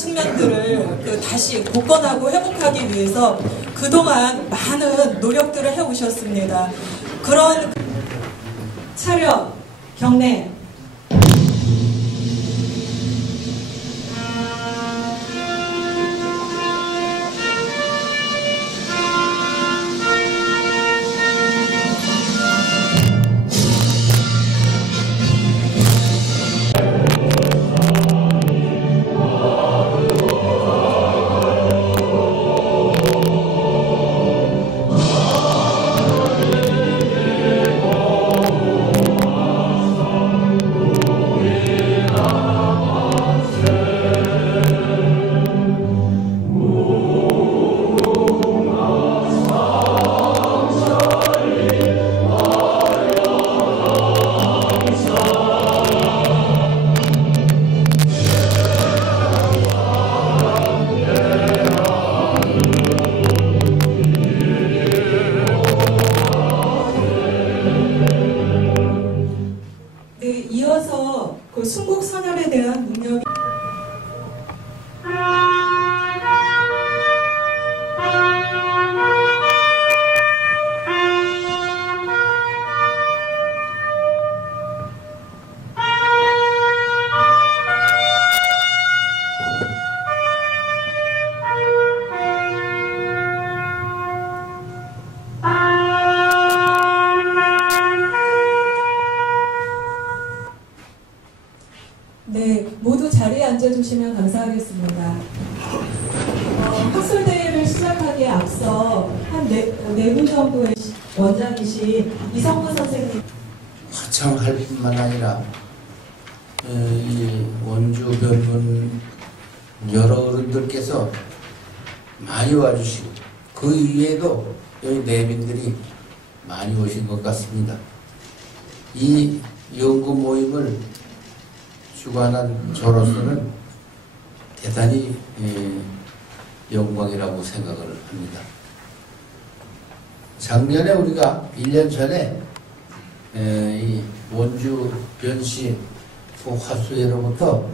측면들을 다시 복원하고 회복하기 위해서 그동안 많은 노력들을 해오셨습니다. 그런 차렷, 경례. 이어서 그 순국 선열에 대한 능력이 네, 모두 자리에 앉아주시면 감사하겠습니다. 학술대회를 시작하기에 앞서 한 네 분 정도의 원장이신 이성근 선생님. 화창할 뿐만 아니라 이 원주 변분 여러 어른들께서 많이 와주시고 그 이외에도 여기 내빈들이 많이 오신 것 같습니다. 이 연구 모임을 주관한 저로서는 대단히 영광이라고 생각을 합니다. 작년에 우리가 1년 전에 이 원주 변시 화수회로부터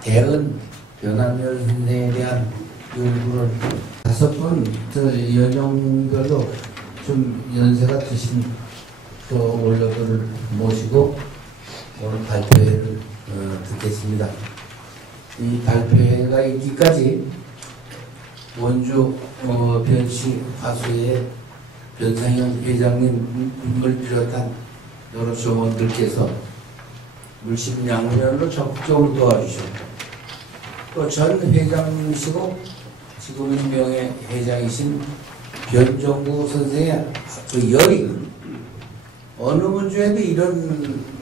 대은 변함열 선생에 대한 연구를 5분 연령별로 좀 연세가 드신 또 원로들을 모시고 오늘 발표회를 듣겠습니다. 이 발표회가 있기까지 원주 변시 화수회 변상현 회장님을 비롯한 여러 조원들께서 물심양면으로 적극적으로 도와주셨고 또 전 회장님이시고 지금은 명예 회장이신 변종구 선생의 그 열이 어느 문제에도 이런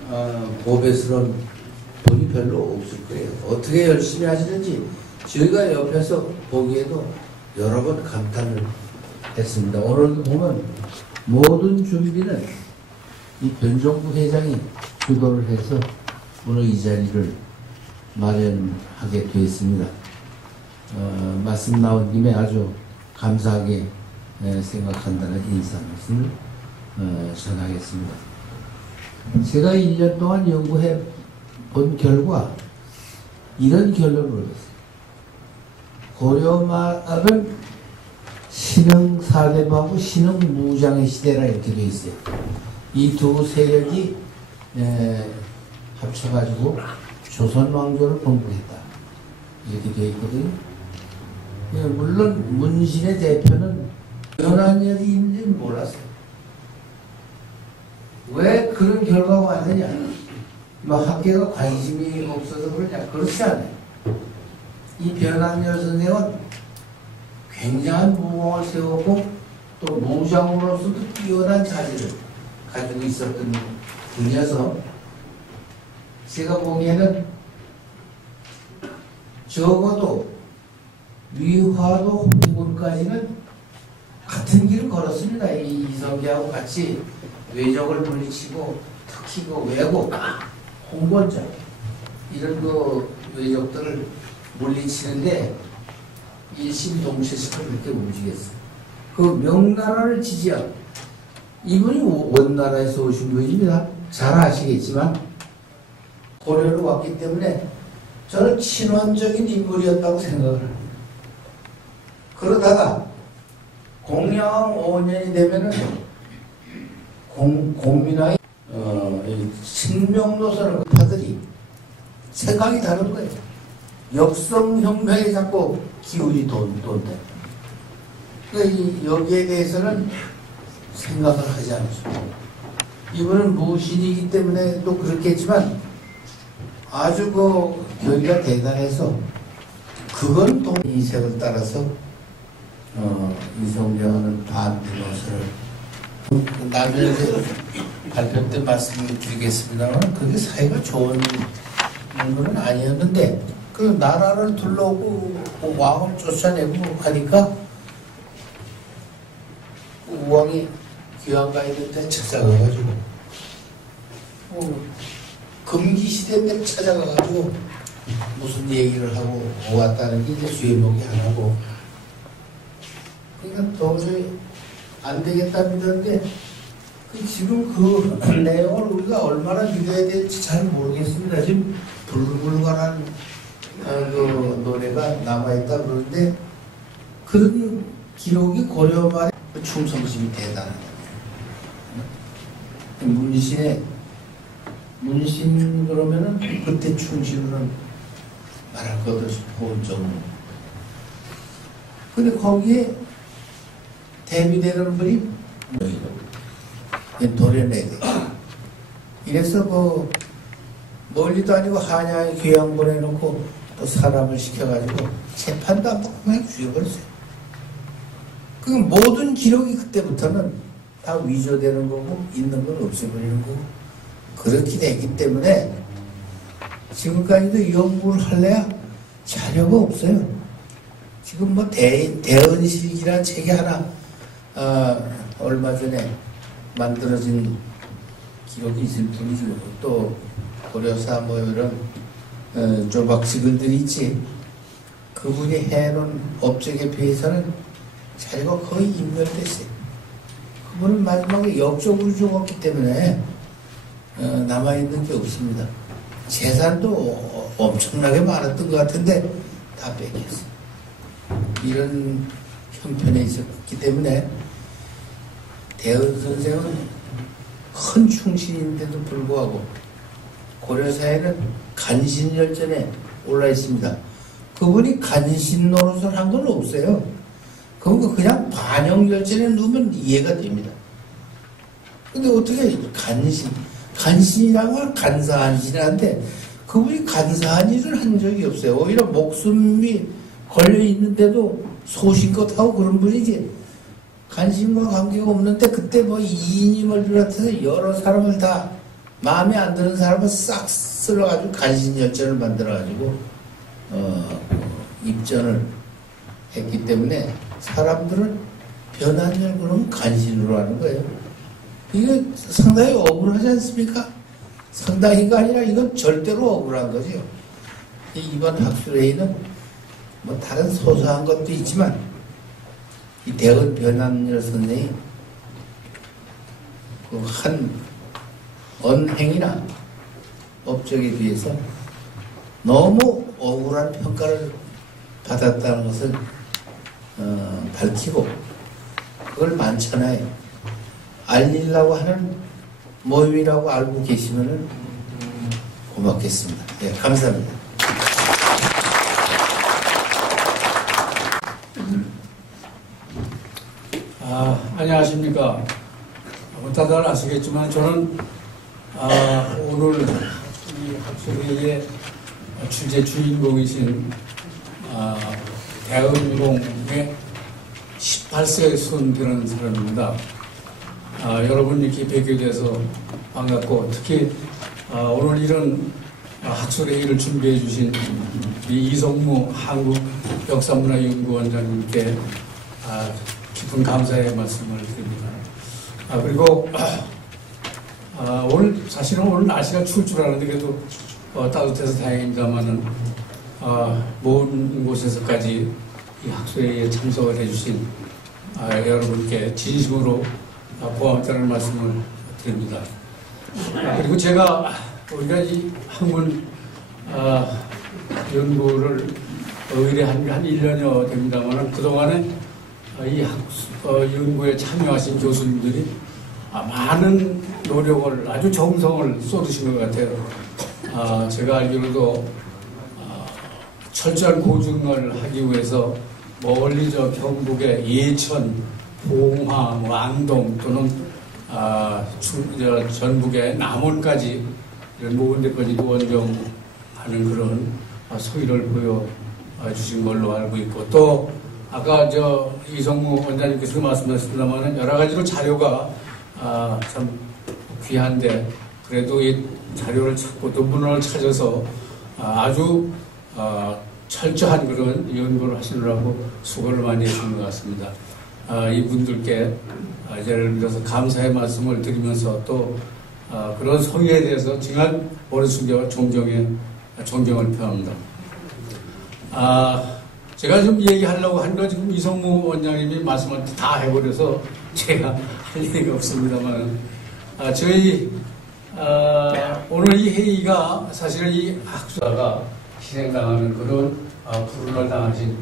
고배스러운 분이 별로 없을 거예요. 어떻게 열심히 하시는지 저희가 옆에서 보기에도 여러 번 감탄을 했습니다. 오늘 보면 모든 준비는 이 변종구 회장이 주도를 해서 오늘 이 자리를 마련하게 되었습니다. 말씀 나온 김에 아주 감사하게 생각한다는 인사 말씀을 전하겠습니다. 제가 1년 동안 연구해 본 결과 이런 결론을 얻었어요. 고려말은 신흥 사대부하고 신흥 무장의 시대라 이렇게 되어 있어요. 이 두 세력이 합쳐가지고 조선 왕조를 건국했다 이렇게 되어 있거든요. 물론 문신의 대표는 변한열이 있는지 몰랐어요. 왜 그런 결과가 왔느냐? 학계가 관심이 없어서 그러냐? 그렇지 않아요. 이 변한열 선생은 굉장한 무공을 세웠고 또 무장으로서도 뛰어난 자질을 가지고 있었던 분이어서 제가 보기에는 적어도 위화도 홍군까지는 같은 길을 걸었습니다. 이 이성계하고 같이 외적을 물리치고 특히 그 왜곡, 홍건자 이런 그 외적들을 물리치는데 일심동체식을 그렇게 움직였어요. 그 명나라를 지지한 이분이 원나라에서 오신 분입니다. 잘 아시겠지만 고려로 왔기 때문에 저는 친원적인 인물이었다고 생각을 합니다. 그러다가 공양 5년이 되면은 공민왕의 신명노선을 파들이 생각이 다른 거예요. 역성혁명에 자꾸 기운이 돈다. 그러니까 여기에 대해서는 생각을 하지 않습니다. 이분은 무신이기 때문에 또 그렇겠지만 아주 교리가 대단해서 그건 또 이색을 따라서 이성경은 반비노선을 나중에 발표 때 말씀을 드리겠습니다만 그게 사이가 좋은 건 아니었는데 그 나라를 둘러오고 왕을 쫓아내고 하니까 우왕이 귀환가 있는 데 찾아가가지고 금기시대 때 찾아가가지고 무슨 얘기를 하고 왔다는 게 이제 쇠목이 하나고 그러니까 도저히 안 되겠다 믿었는데 지금 그 내용을 우리가 얼마나 믿어야 될지 잘 모르겠습니다. 지금 불불간한 그 노래가 남아있다 그러는데 그런 기록이 고려 말에 충성심이 대단하다. 문신 그러면은 그때 충신으로는 말할 것 없이 본정으로. 근데 거기에 대비되는 분이 도련에게. 이래서 멀리도 아니고 한양에 귀양 보내놓고 또 사람을 시켜가지고 재판도 안 받고 그냥 죽여버렸어요. 그 모든 기록이 그때부터는 다 위조되는 거고 있는 건 없애버리는 거고 그렇게 됐기 때문에 지금까지도 연구를 할래야 자료가 없어요. 지금 대은실기라는 책이 하나 얼마 전에 만들어진 기록이 있을 뿐이죠. 또 고려사 이런 조박지글들이 있지. 그분이 해놓은 업적에 비해서는 자료가 거의 인멸됐어요. 그분은 마지막에 역적으로 죽었기 때문에 남아있는 게 없습니다. 재산도 엄청나게 많았던 것 같은데 다 뺏겼어요. 이런 형편에 있었기 때문에 대은 선생은 큰 충신인데도 불구하고 고려사에는 간신열전에 올라 있습니다. 그분이 간신 노릇을 한 건 없어요. 그냥 반영열전에 누우면 이해가 됩니다. 근데 어떻게 간신이라고 간사한신한데 그분이 간사한 일을 한 적이 없어요. 오히려 목숨이 걸려 있는데도 소신껏 하고 그런 분이지. 간신과 관계가 없는데 그때 이인임을 비롯해서 여러 사람을 다 마음에 안 드는 사람을 싹 쓸어가지고 간신열전을 만들어가지고 입전을 했기 때문에 사람들은 변한열 그러면 간신으로 하는 거예요. 이게 상당히 억울하지 않습니까? 상당히가 아니라 이건 절대로 억울한 거죠. 이번 학술회의는 다른 소소한 것도 있지만 이 대은 변한열 선생이 그 한 언행이나 업적에 비해서 너무 억울한 평가를 받았다는 것을 밝히고 그걸 만천하에 알리려고 하는 모임이라고 알고 계시면 고맙겠습니다. 네, 감사합니다. 안녕하십니까. 다들 아시겠지만 저는 오늘 이 학술회의의 주제 주인공이신 대은공의 18세 손되는 사람입니다. 여러분 이렇게 뵙게 돼서 반갑고 특히 오늘 이런 학술회의를 준비해 주신 이성무 한국역사문화연구원장님께 깊은 감사의 말씀을 드립니다. 그리고 사실은 오늘 날씨가 추울 줄 알았는데 그래도 따뜻해서 다행입니다만은 먼 곳에서까지 이 학술회의에 참석을 해주신 여러분께 진심으로 고맙다는 말씀을 드립니다. 그리고 우리가 이 학문 연구를 의뢰한 한 1년여 됩니다만 그동안은 이 연구에 참여하신 교수님들이 많은 노력을 아주 정성을 쏟으신 것 같아요. 제가 알기로도 철저한 고증을 하기 위해서 멀리 저 경북의 예천, 봉화, 안동 또는 전북의 남원까지 이런 모든 데까지도 원정하는 그런 소위를 보여주신 걸로 알고 있고 또 아까 이성무 원장님께서 말씀하셨습니다만 여러 가지로 자료가 참 귀한데 그래도 이 자료를 찾고 또 문헌을 찾아서 아주 철저한 그런 연구를 하시느라고 수고를 많이 하신 것 같습니다. 이분들께 예를 들어서 감사의 말씀을 드리면서 또 그런 성의에 대해서 정말 머리 숙여 존경을 표합니다. 제가 좀 얘기하려고 한 거 지금 이성무 원장님이 말씀을 다 해버려서 제가 할 얘기가 없습니다만 저희 오늘 이 회의가 사실은 이 학술가가 실행당하는 그런 불운을 당하신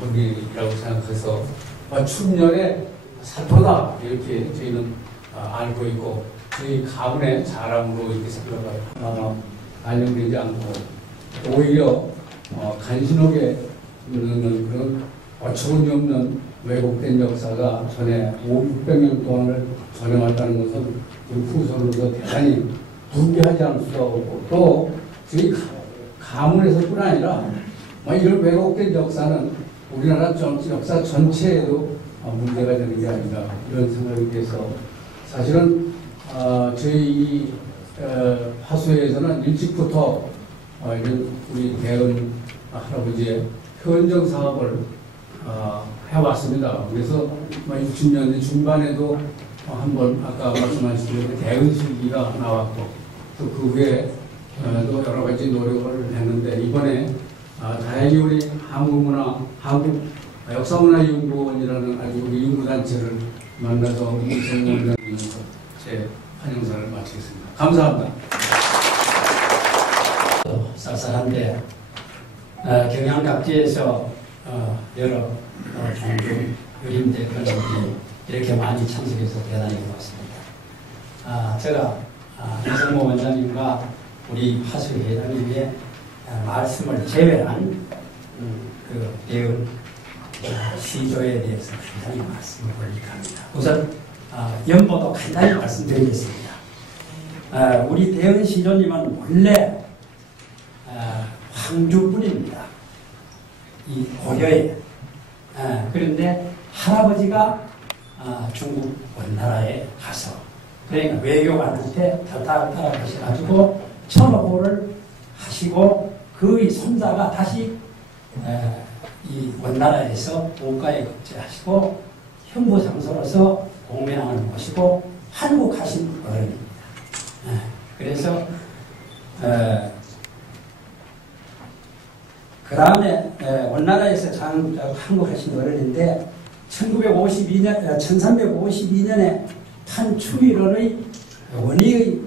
분이라고 생각해서 춘년의 살포다 이렇게 저희는 알고 있고 저희 가문의 자랑으로 이렇게 생각을 반영되지 않고 오히려 간신하게 있는 그런 어처구니 없는 왜곡된 역사가 전에 500년 동안을 전해왔다는 것은 후손으로서 대단히 분개하지 않을 수가 없고 또 저희 가문에서뿐 아니라 이런 왜곡된 역사는 우리나라 역사 전체에도 문제가 되는 게 아닌가 이런 생각이 돼서 사실은 저희 이 화수회에서는 일찍부터 이런 우리 대은 할아버지의 현정 사업을 해왔습니다. 그래서 60년대 중반에도 한번 아까 말씀하신 대은 실기가 나왔고 또 그 후에 또 여러 가지 노력을 했는데 이번에 다행히 우리 한국 역사문화연구원이라는 아주 우리 연구단체를 만나서 이성원장님으로서 제 환영사를 마치겠습니다. 감사합니다. 쌀쌀한데 경양 각지에서 여러 종교 유림대표들이 이렇게 많이 참석해서 대단히 고맙습니다. 제가 이성무 원장님과 우리 화수회장님의 말씀을 제외한 그 대응 시조에 대해서 간단히 말씀을 드리려고 합니다. 우선 연보도 간단히 말씀드리겠습니다. 우리 대은 시조님은 원래 황주분입니다. 이 고려에. 그런데 할아버지가 중국 원나라에 가서 그러니까 외교관한테 따라가셔가지고 천호를 하시고 그의 손자가 다시 이 원나라에서 원가에 거주하시고 형부상소로서 공명을 모시고 한국하신 어른입니다. 그래서 그 다음에 원나라에서 한국하신 어른인데 1352년에 판추일원의 원희의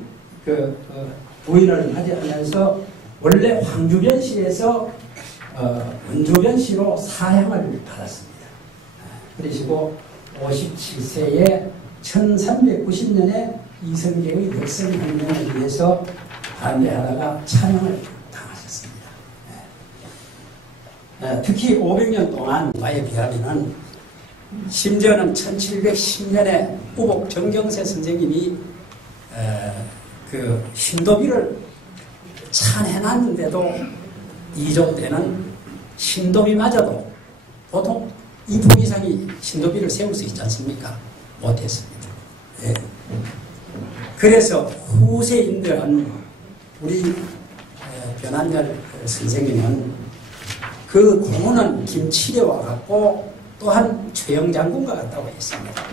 부인을 하면서 원래 황주변시에서 원주변시로 사형을 받았습니다. 그러시고 57세에 1390년에 이성계의 역성혁명을 위해서 반대하다가 찬양을 당하셨습니다. 특히 500년 동안과에 비하면 심지어는 1710년에 우복 정경세 선생님이 그 신도비를 찬해놨는데도 이종되는 신도비마저도 보통 2품 이상이 신도비를 세울 수 있지 않습니까? 못했습니다. 네. 그래서 후세인들은 우리 변한열 선생님은 그 공헌은 김치려와 같고 또한 최영장군과 같다고 했습니다.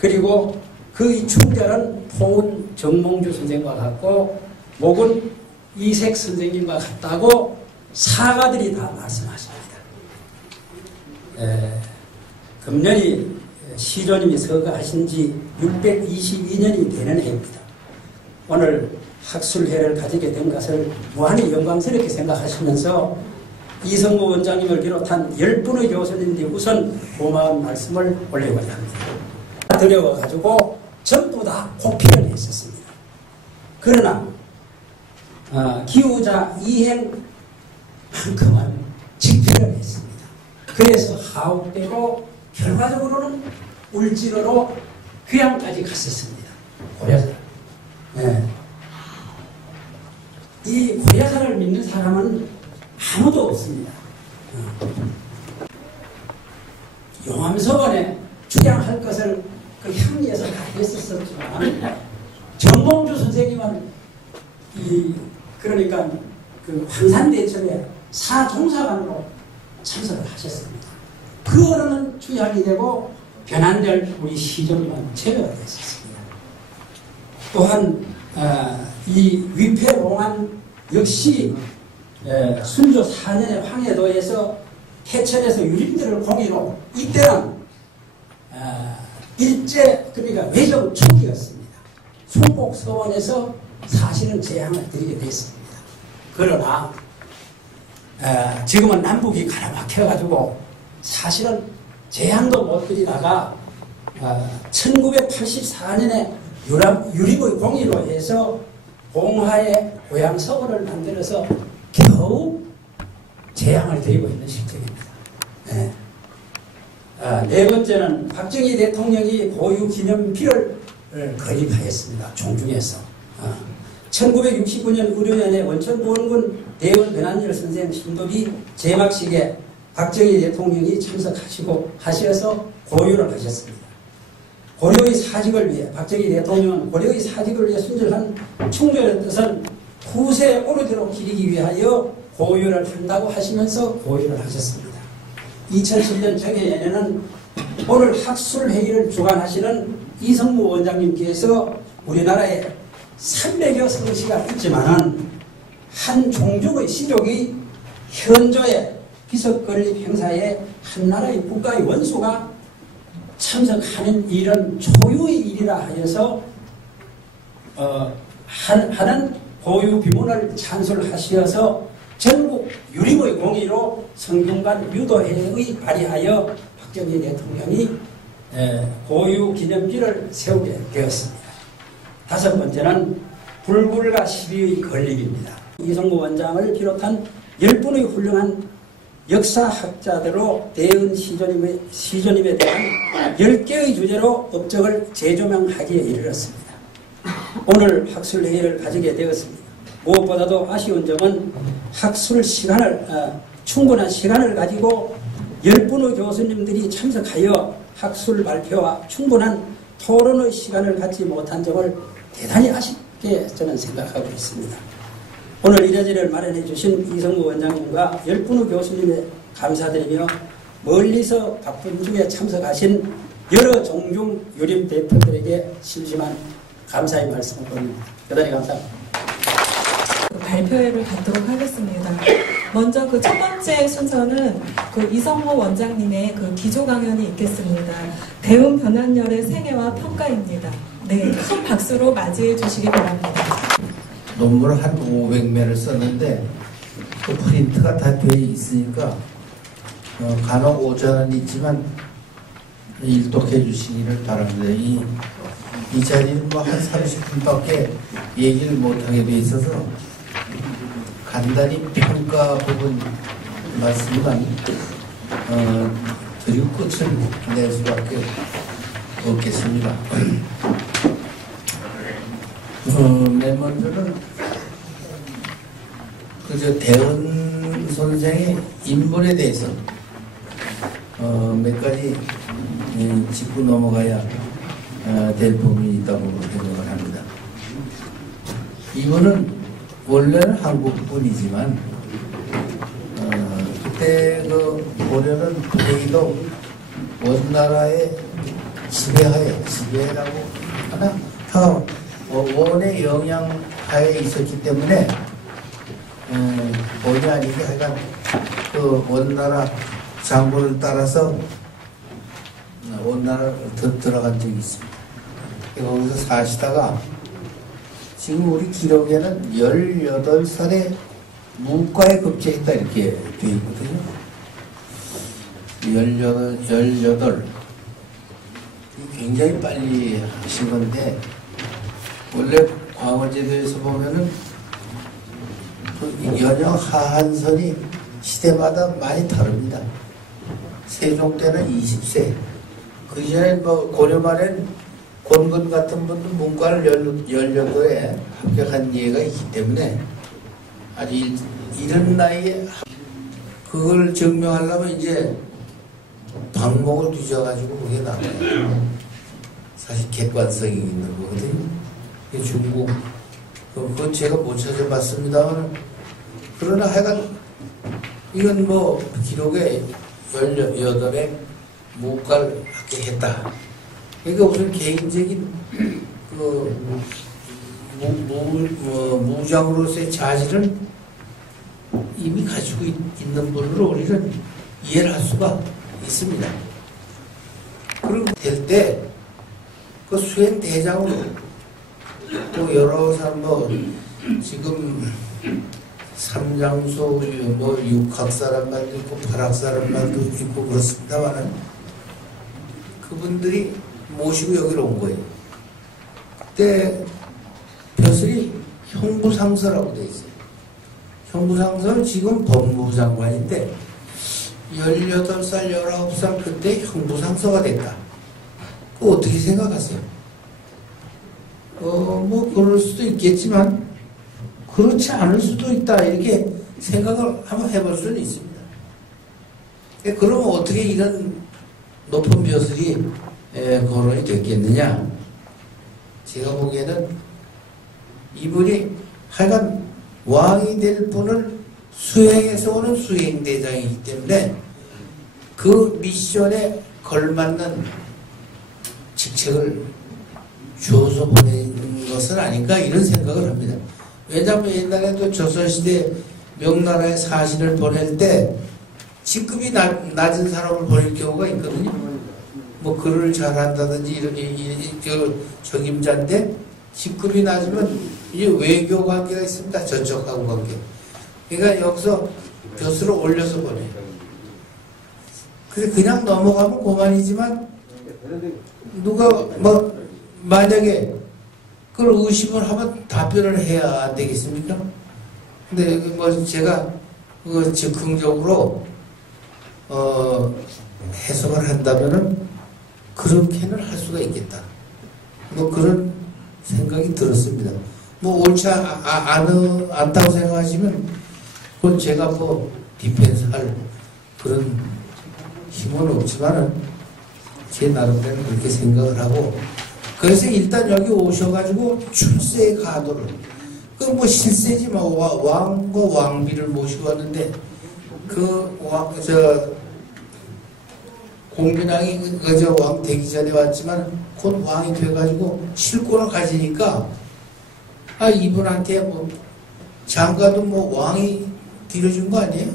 그리고 그의 충절은 포운 정몽주 선생과 같고 목은 이색 선생님과 같다고 사가들이 다 말씀하십니다. 금년이 시조님이 서거하신 지 622년이 되는 해입니다. 오늘 학술회를 가지게 된 것을 무한히 영광스럽게 생각하시면서 이성무 원장님을 비롯한 10분의 교수님들이 우선 고마운 말씀을 올리고자 합니다. 드려가지고 전부 다 고피를 했었습니다. 그러나 기후자 이행만큼은 집필을 했습니다. 그래서 하옥되고 결과적으로는 울진으로 귀양까지 갔었습니다. 고려사. 네. 이 고려사를 믿는 사람은 아무도 없습니다. 용암서원에 주장할 것을 그 향리에서 다 했었지만 정봉주 선생님은 그러니까 그 황산대첩에 사종사관으로 참석을 하셨습니다. 그 어른은 주약이 되고 변환될 우리 시종만 제외가 됐었습니다. 또한 이 위패롱안 역시 순조 4년의 황해도에서 태천에서 유림들을 공의로 이때는 일제 그러니까 외정 초기였습니다. 순복서원에서 사실은 제항을 드리게 됐습니다. 그러나 지금은 남북이 가라막혀가지고 사실은 제항도 못 드리다가 1984년에 유림의 공의로 해서 봉화의 고향서원을 만들어서 겨우 제항을 드리고 있는 실정입니다. 네 번째는 박정희 대통령이 고유 기념비를 건립하였습니다. 종중에서 1969년 의료연의 원천보원군 대원 변한열 선생 신도비 제막식에 박정희 대통령이 참석하시고 하셔서 고유를 하셨습니다. 고려의 사직을 위해 박정희 대통령은 고려의 사직을 위해 순절한 충절의 뜻은 후세에 오르도록 기리기 위하여 고유를 한다고 하시면서 고유를 하셨습니다. 2007년 정해연에는 오늘 학술회의를 주관하시는 이성무 원장님께서 우리나라에 300여 성씨가 있지만은 한 종족의 시족이 현조의 비석건립 행사에 한 나라의 국가의 원수가 참석하는 일은 초유의 일이라 하여서 하는 고유 비문을 찬술하시어서 전국 유림의 공의로 성균관 유도회의 발의하여 박정희 대통령이 고유 기념비를 세우게 되었습니다. 다섯 번째는 불굴과 시비의 건립입니다. 이성무 원장을 비롯한 10분의 훌륭한 역사학자들로 대은 시조님에 대한 10개의 주제로 업적을 재조명하기에 이르렀습니다. 오늘 학술회의를 가지게 되었습니다. 무엇보다도 아쉬운 점은 학술 시간을 충분한 시간을 가지고 10분의 교수님들이 참석하여 학술 발표와 충분한 토론의 시간을 갖지 못한 점을 대단히 아쉽게 저는 생각하고 있습니다. 오늘 이 자리를 마련해 주신 이성무 원장님과 10분의 교수님에 감사드리며 멀리서 바쁜 중에 참석하신 여러 종중 유림 대표들에게 심심한 감사의 말씀을 드립니다. 대단히 감사합니다. 발표회를 갖도록 하겠습니다. 먼저 그 첫 번째 순서는 그 이성무 원장님의 그 기조 강연이 있겠습니다. 대운 변한열의 생애와 평가입니다. 네, 큰 박수로 맞이해 주시기 바랍니다. 논문을 한 500매를 썼는데 또 프린트가 다 되어 있으니까 간혹 오전은 있지만 일독해 주시기를 바랍니다. 이 자리는 뭐 한 30분밖에 얘기를 못하게 돼 있어서 간단히 평가 부분 말씀만 드리고 끝을 낼 수밖에 없겠습니다. 맨 먼저는 그저 대은 선생의 인물에 대해서 몇 가지 짚고 넘어가야 될 부분이 있다고 생각을 합니다. 이분은 원래는 한국 분이지만 그때 그 고려는 부대기도 원나라의 지배라고 하나 원의 영향하에 있었기 때문에 본의 아니게 하여간 그 원나라 장군을 따라서 원나라를 들어간 적이 있습니다. 거기서 사시다가 지금 우리 기록에는 18살에 문과에 급제했다 이렇게 되어 있거든요. 18. 굉장히 빨리 하신 건데, 원래 광원제도에서 보면은 그 연령 하한선이 시대마다 많이 다릅니다. 세종 때는 20세. 그 이전에 뭐 고려 말엔 권근 같은 분도 문과를 18에 합격한 예가 있기 때문에 아주 이런 나이에 그걸 증명하려면 이제 방목을 뒤져가지고 그게 나와요. 사실 객관성이 있는 거거든요. 이게 중국, 그건 제가 못 찾아봤습니다만, 그러나 하여간 이건 뭐 기록에 18에 문과를 합격했다. 그러니까 무슨 개인적인 그 무장으로서의 자질을 이미 가지고 있는 분으로 우리는 이해를 할 수가 있습니다. 그리고 될 때 그 수행 대장으로 또 여러 사람 뭐 지금 삼장소 뭐 육학 사람만도 있고 발학 사람만도 있고 그렇습니다만은 그분들이 모시고 여기로 온 거예요. 그때 벼슬이 형부상서라고 돼 있어요. 형부상서는 지금 법무부 장관인데 18살, 19살 그때 형부상서가 됐다. 그거 어떻게 생각하세요? 뭐 그럴 수도 있겠지만 그렇지 않을 수도 있다 이렇게 생각을 한번 해볼 수는 있습니다. 그러면 어떻게 이런 높은 벼슬이 거론이 됐겠느냐? 제가 보기에는 이분이 하여간 왕이 될 분을 수행해서 오는 수행대장이기 때문에 그 미션에 걸맞는 직책을 주어서 보내는 것은 아닌가 이런 생각을 합니다. 왜냐하면 옛날에도 조선시대 명나라에 사신을 보낼 때 직급이 낮은 사람을 보낼 경우가 있거든요. 뭐 글을 잘한다든지 이런 적임자인데 직급이 낮으면 이제 외교 관계가 있습니다. 저쪽하고 관계. 그러니까 여기서 벼슬을 올려서 보내요. 그래서 그냥 넘어가면 그만이지만 누가 뭐 만약에 그걸 의심을 하면 답변을 해야 안 되겠습니까? 근데 여기 뭐 제가 그 즉흥적으로 해석을 한다면은 그렇게는 할 수가 있겠다. 뭐 그런 생각이 들었습니다. 뭐 옳지 않다고 생각하시면 그건 제가 뭐 디펜스할 그런 힘은 없지만은 제 나름대로 그렇게 생각을 하고, 그래서 일단 여기 오셔가지고 출세의 가도를, 그 뭐 실세지 뭐 왕과 왕비를 모시고 왔는데 공균왕이 그저 왕 되기 전에 왔지만 곧 왕이 돼가지고 실권을 가지니까 이분한테 뭐 장가도 뭐 왕이 빌어준 거 아니에요?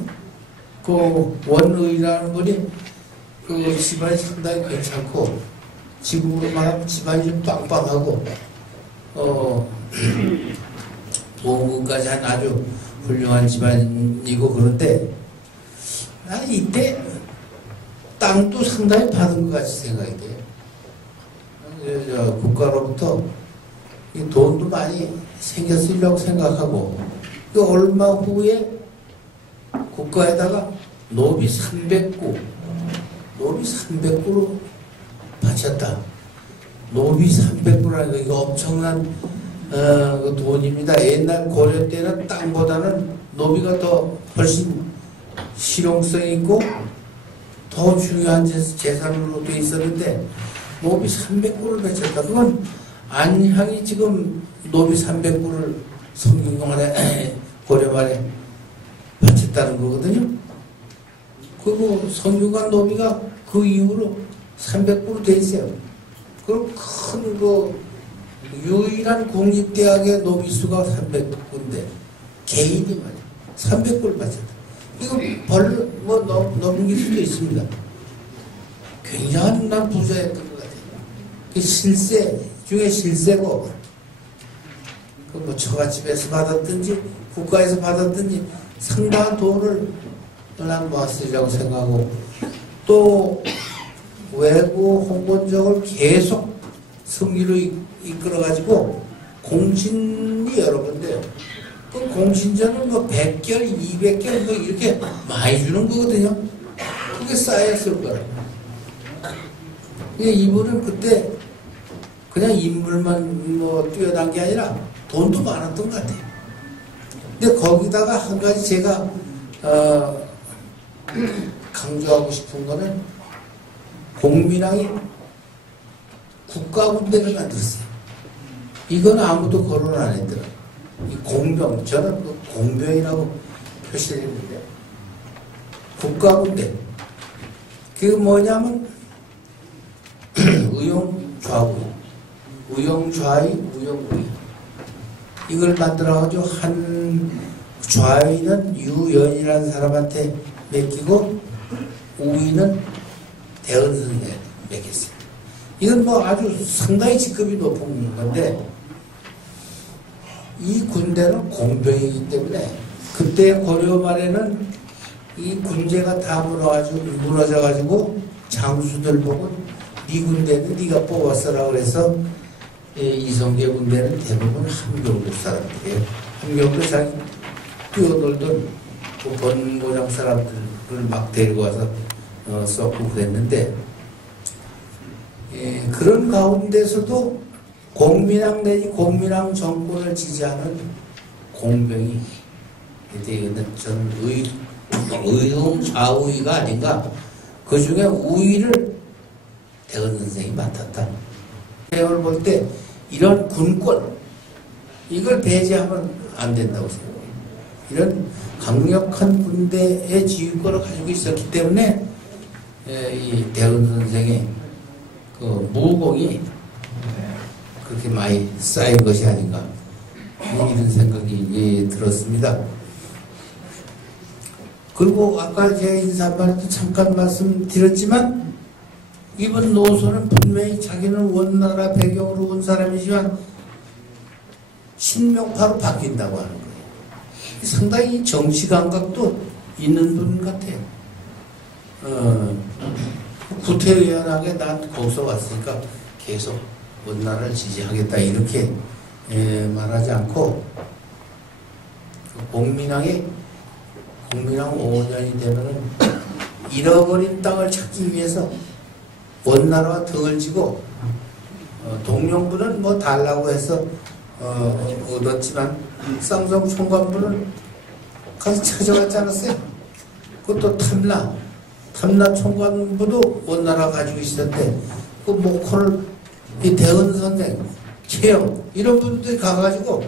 그 원의라는 분이 그 집안이 상당히 괜찮고 지금으로 말하면 집안이 좀 빵빵하고 보험금까지 한 아주 훌륭한 집안이고 그런데 나는 이때 땅도 상당히 받은 것 같이 생각이 돼요. 국가로부터 돈도 많이 생겼으려고 생각하고 얼마 후에 국가에다가 노비 300구로 바쳤다. 노비 300구라는 거 이거 엄청난 그 돈입니다. 옛날 고려 때는 땅보다는 노비가 더 훨씬 실용성 있고 더 중요한 재산으로 돼 있었는데 노비 300구를 바쳤다. 그건 안향이 지금 노비 300구를 성균관에 고려 말에 바쳤다는 거거든요. 그리고 성균관 노비가 그 이후로 300구로 돼 있어요. 그럼 큰 유일한 공립대학의 노비수가 300구인데 개인이 말이야 300구를 바쳤다. 이거 넘길 수도 있습니다. 굉장한 난 부자였던 것 같아요. 실세 중에 실세고, 뭐 처갓집에서 받았든지 국가에서 받았든지 상당한 돈을 난 모았으리라고 생각하고, 또 외고 홍본적을 계속 승리로 이끌어가지고 공신이 여러 군데요. 그 공신전은 뭐 100결, 200결 뭐 이렇게 많이 주는 거거든요. 그게 쌓였을 거라고. 이분은 그때 그냥 인물만 뭐 뛰어난 게 아니라 돈도 많았던 것 같아요. 근데 거기다가 한 가지 제가 강조하고 싶은 거는 공민왕이 국가군대를 만들었어요. 이건 아무도 거론 안 했더라. 이 공병, 저는 그 공병이라고 표시를 했는데, 국가군대. 그게 뭐냐면, 의용좌우, 의용좌위, 의용우위. 이걸 만들어가지고 한 좌위는 유연이라는 사람한테 맡기고, 우위는 대은선생에 맡겼어요. 이건 뭐 아주 상당히 직급이 높은 건데, 이 군대는 공병이기 때문에 그때 고려 말에는 이 군제가 다 무너져가지고 장수들 보고 네 군대는 네가 뽑았어라 그래서 이성계 군대는 대부분 함경도 사람들이에요. 함경도 자기 뛰어놀던 그 번고장 사람들을 막 데리고 와서 썼고 그랬는데, 그런 가운데서도 공민왕 내지 공민왕 정권을 지지하는 공병이 되는, 저는 의용좌우위가 아닌가. 그 중에 우위를 대은 선생이 맡았다. 내용을 볼 때 이런 군권, 이걸 배제하면 안 된다고 생각해요. 이런 강력한 군대의 지휘권을 가지고 있었기 때문에 이 대은 선생의 그 무공이 그렇게 많이 쌓인 것이 아닌가, 이런 생각이 들었습니다. 그리고 아까 제가 인사말에도 잠깐 말씀드렸지만, 이번 노소는 분명히 자기는 원나라 배경으로 온 사람이지만 신명파로 바뀐다고 하는 거예요. 상당히 정치 감각도 있는 분 같아요. 구태의연하게 난 거기서 왔으니까 계속 원나라를 지지하겠다 이렇게 말하지 않고, 공민왕 5년이 되면은 잃어버린 땅을 찾기 위해서 원나라와 등을 지고, 동령부는 뭐 달라고 해서 얻었지만 쌍성 총관부는 가서 찾아갔지 않았어요. 그것도 탐라 총관부도 원나라 가지고 있었는데, 그 목호를 이 대은 선생, 최영 이런 분들이 가가지고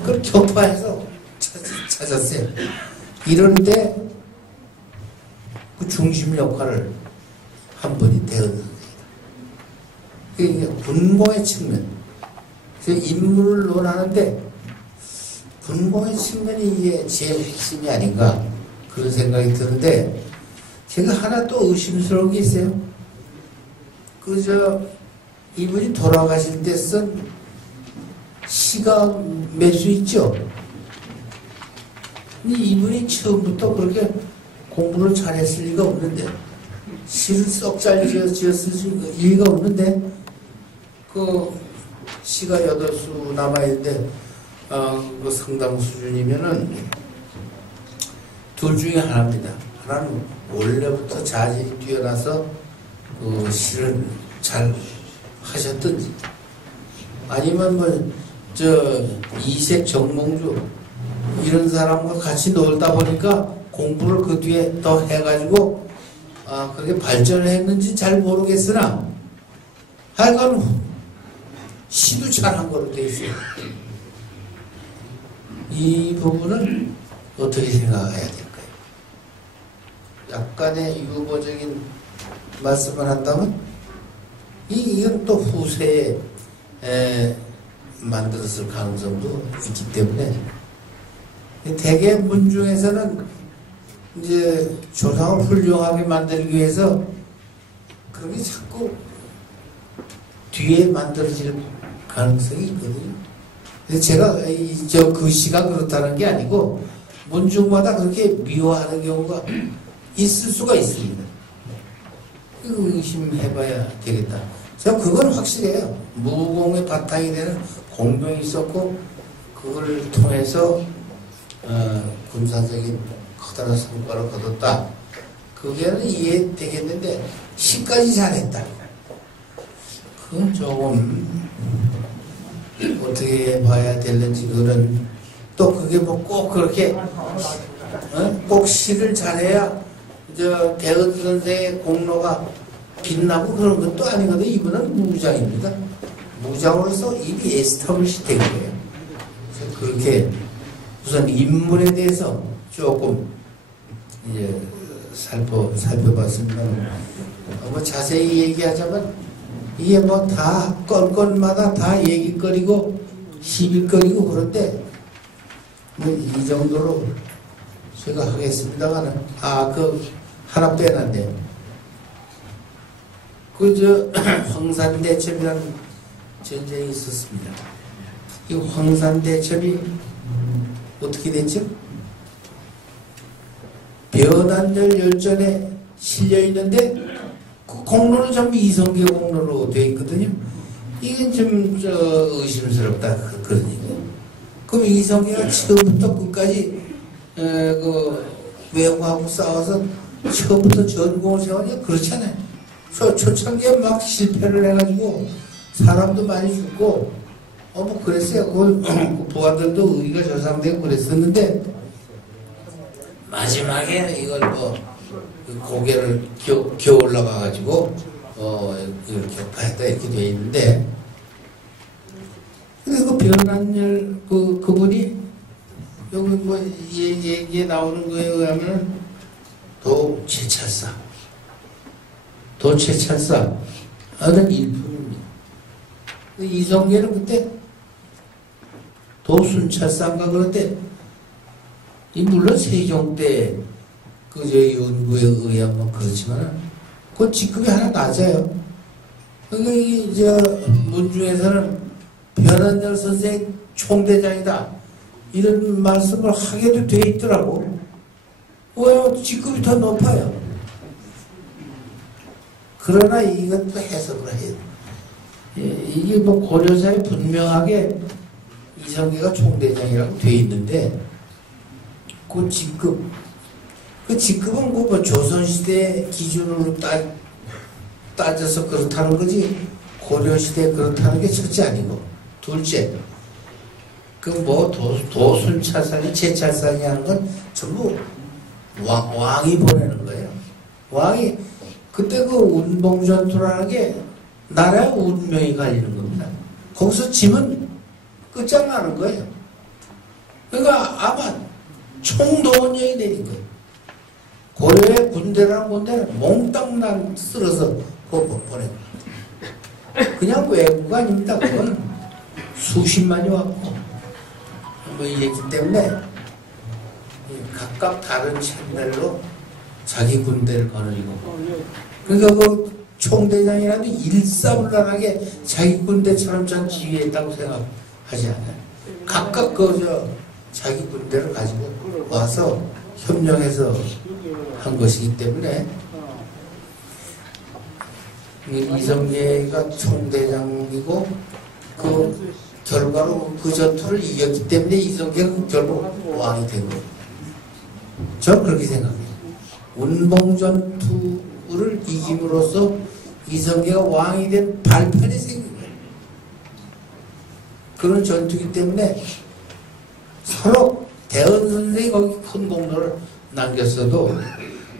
그걸 격파해서 찾았어요. 이런데 그 중심 역할을 한 분이 대은 선생이다. 이게 군공의 측면, 인물을 논하는데 군공의 측면이 이게 제일 핵심이 아닌가, 그런 생각이 드는데, 제가 하나 또 의심스러운 게 있어요. 이분이 돌아가실 때 쓴 시가 몇 수 있죠? 근데 이분이 처음부터 그렇게 공부를 잘했을 리가 없는데, 시를 썩 잘 지었을 리가 없는데, 그 시가 8수 남아있는데, 그 상당 수준이면은 둘 중에 하나입니다. 하나는 원래부터 자질이 뛰어나서 그 시를 잘 하셨든지, 아니면 이색 정몽주 이런 사람과 같이 놀다 보니까 공부를 그 뒤에 더 해가지고 그렇게 발전을 했는지 잘 모르겠으나, 하여간 시도 잘한 거로 돼 있어요. 이 부분은 어떻게 생각해야 될까요? 약간의 유보적인 말씀을 한다면, 이건 또 후세에 만들었을 가능성도 있기 때문에, 대개 문중에서는 이제 조상을 훌륭하게 만들기 위해서 그게 자꾸 뒤에 만들어질 가능성이 있거든요. 근데 제가 저 글씨가 그렇다는 게 아니고 문중마다 그렇게 미워하는 경우가 있을 수가 있습니다. 의심해봐야 되겠다. 제가 그건 확실해요. 무공의 바탕이 되는 공명이 있었고 그걸 통해서 군사적인 커다란 성과를 거뒀다. 그게는 이해되겠는데 시까지 잘했다. 그건 조금 어떻게 봐야 되는지 그런 또 그게 뭐 꼭 그렇게 꼭 시를 잘해야 저 대은 선생의 공로가 빛나고 그런 것도 아니거든. 이분은 무장입니다. 무장으로서 이미 에스타블리시 된 거예요. 그래서 그렇게 우선 인물에 대해서 조금 이제 살펴봤습니다. 뭐 자세히 얘기하자면 이게 뭐 다 건건마다 다 얘기거리고 시비거리고 그런데 뭐 이 정도로 제가 하겠습니다만은 그 하나 빼놨네요. 황산대첩이라는 전쟁이 있었습니다. 이 황산대첩이 어떻게 됐죠? 변한열 열전에 실려있는데 그 공로는 전부 이성계 공로로 되어 있거든요. 이건 좀 의심스럽다 그런 얘기예요. 그럼 이성계가 처음부터 끝까지 외국하고 싸워서 처음부터 전공을 세우냐? 그렇잖아요. 초창기에 막 실패를 해가지고 사람도 많이 죽고 뭐 그랬어요. 그 부하들도 의리가 저상되고 그랬었는데 마지막에 이걸 뭐 고개를 기어 올라가가지고 이렇게 격파했다 이렇게 되어 있는데 근데 그 변한열 그분이 여기 뭐 얘기에 나오는 거에 의하면 도채찰사 하는 일품입니다. 이성계는 그때 도순찰사인가 그런데 물론 세종 때 연구에 의하면 그렇지만 그 직급이 하나 낮아요. 그러니까 문중에서는 변한열 선생 총대장이다 이런 말씀을 하게도 돼 있더라고. 왜 직급이 더 높아요. 그러나 이것도 해석을 해요. 이게 뭐 고려사에 분명하게 이성계가 총대장이라고 돼 있는데 그 직급은 뭐 조선시대 기준으로 따져서 그렇다는 거지 고려시대 그렇다는 게 첫째 아니고 둘째 도순찰사니 제찰사니 하는 건 전부 왕이 보내는 거예요. 왕이 그때 그 운봉전투라는 게 나라의 운명이 갈리는 겁니다. 거기서 짐은 끝장나는 거예요. 그러니까 아마 총동원령이 내린 거예요. 고려의 군대라는 군대는 몽땅 쓸어서 보내고 그냥 외국 아닙니다. 그건 수십만이 왔고 뭐 이랬기 때문에 각각 다른 채널로 자기 군대를 거느리고 그러니까 그 총대장이라도 일사불란하게 자기 군대처럼 전 지휘했다고 생각하지 않아요. 각각 자기 군대를 가지고 와서 협력해서 한 것이기 때문에 이성계가 총대장이고 그 결과로 그 전투를 이겼기 때문에 이성계가 결국 왕이 된 거예요. 저는 그렇게 생각해요. 운봉전투를 이김으로써 이성계가 왕이 된 발판이 생긴 거예요. 그런 전투이기 때문에 서로 대은 선생이 거기 큰 공로를 남겼어도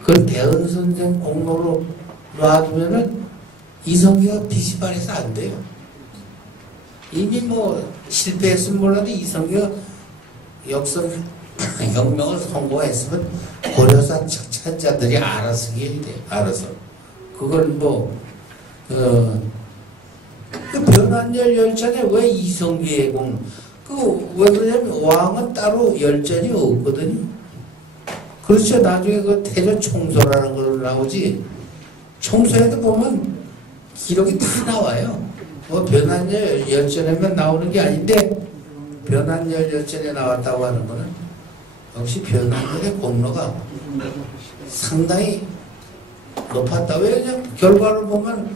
그 대은 선생 공로로 놔두면은 이성계가 비시발해서 안 돼요. 이미 뭐 실패했으면 몰라도 이성계가 역선 혁명을 성공했으면 고려산 척찬자들이 알아서 해야 돼. 알아서. 그걸 변한열 열전에 왜 이성계의 왜 그러냐면 왕은 따로 열전이 없거든요. 그렇죠. 나중에 그 태조 총소라는 걸로 나오지. 총소에도 보면 기록이 다 나와요. 변한열 열전에만 나오는 게 아닌데 변환열 열전에 나왔다고 하는 거는 역시 변환열의 공로가 상당히 높았다. 왜냐면 결과를 보면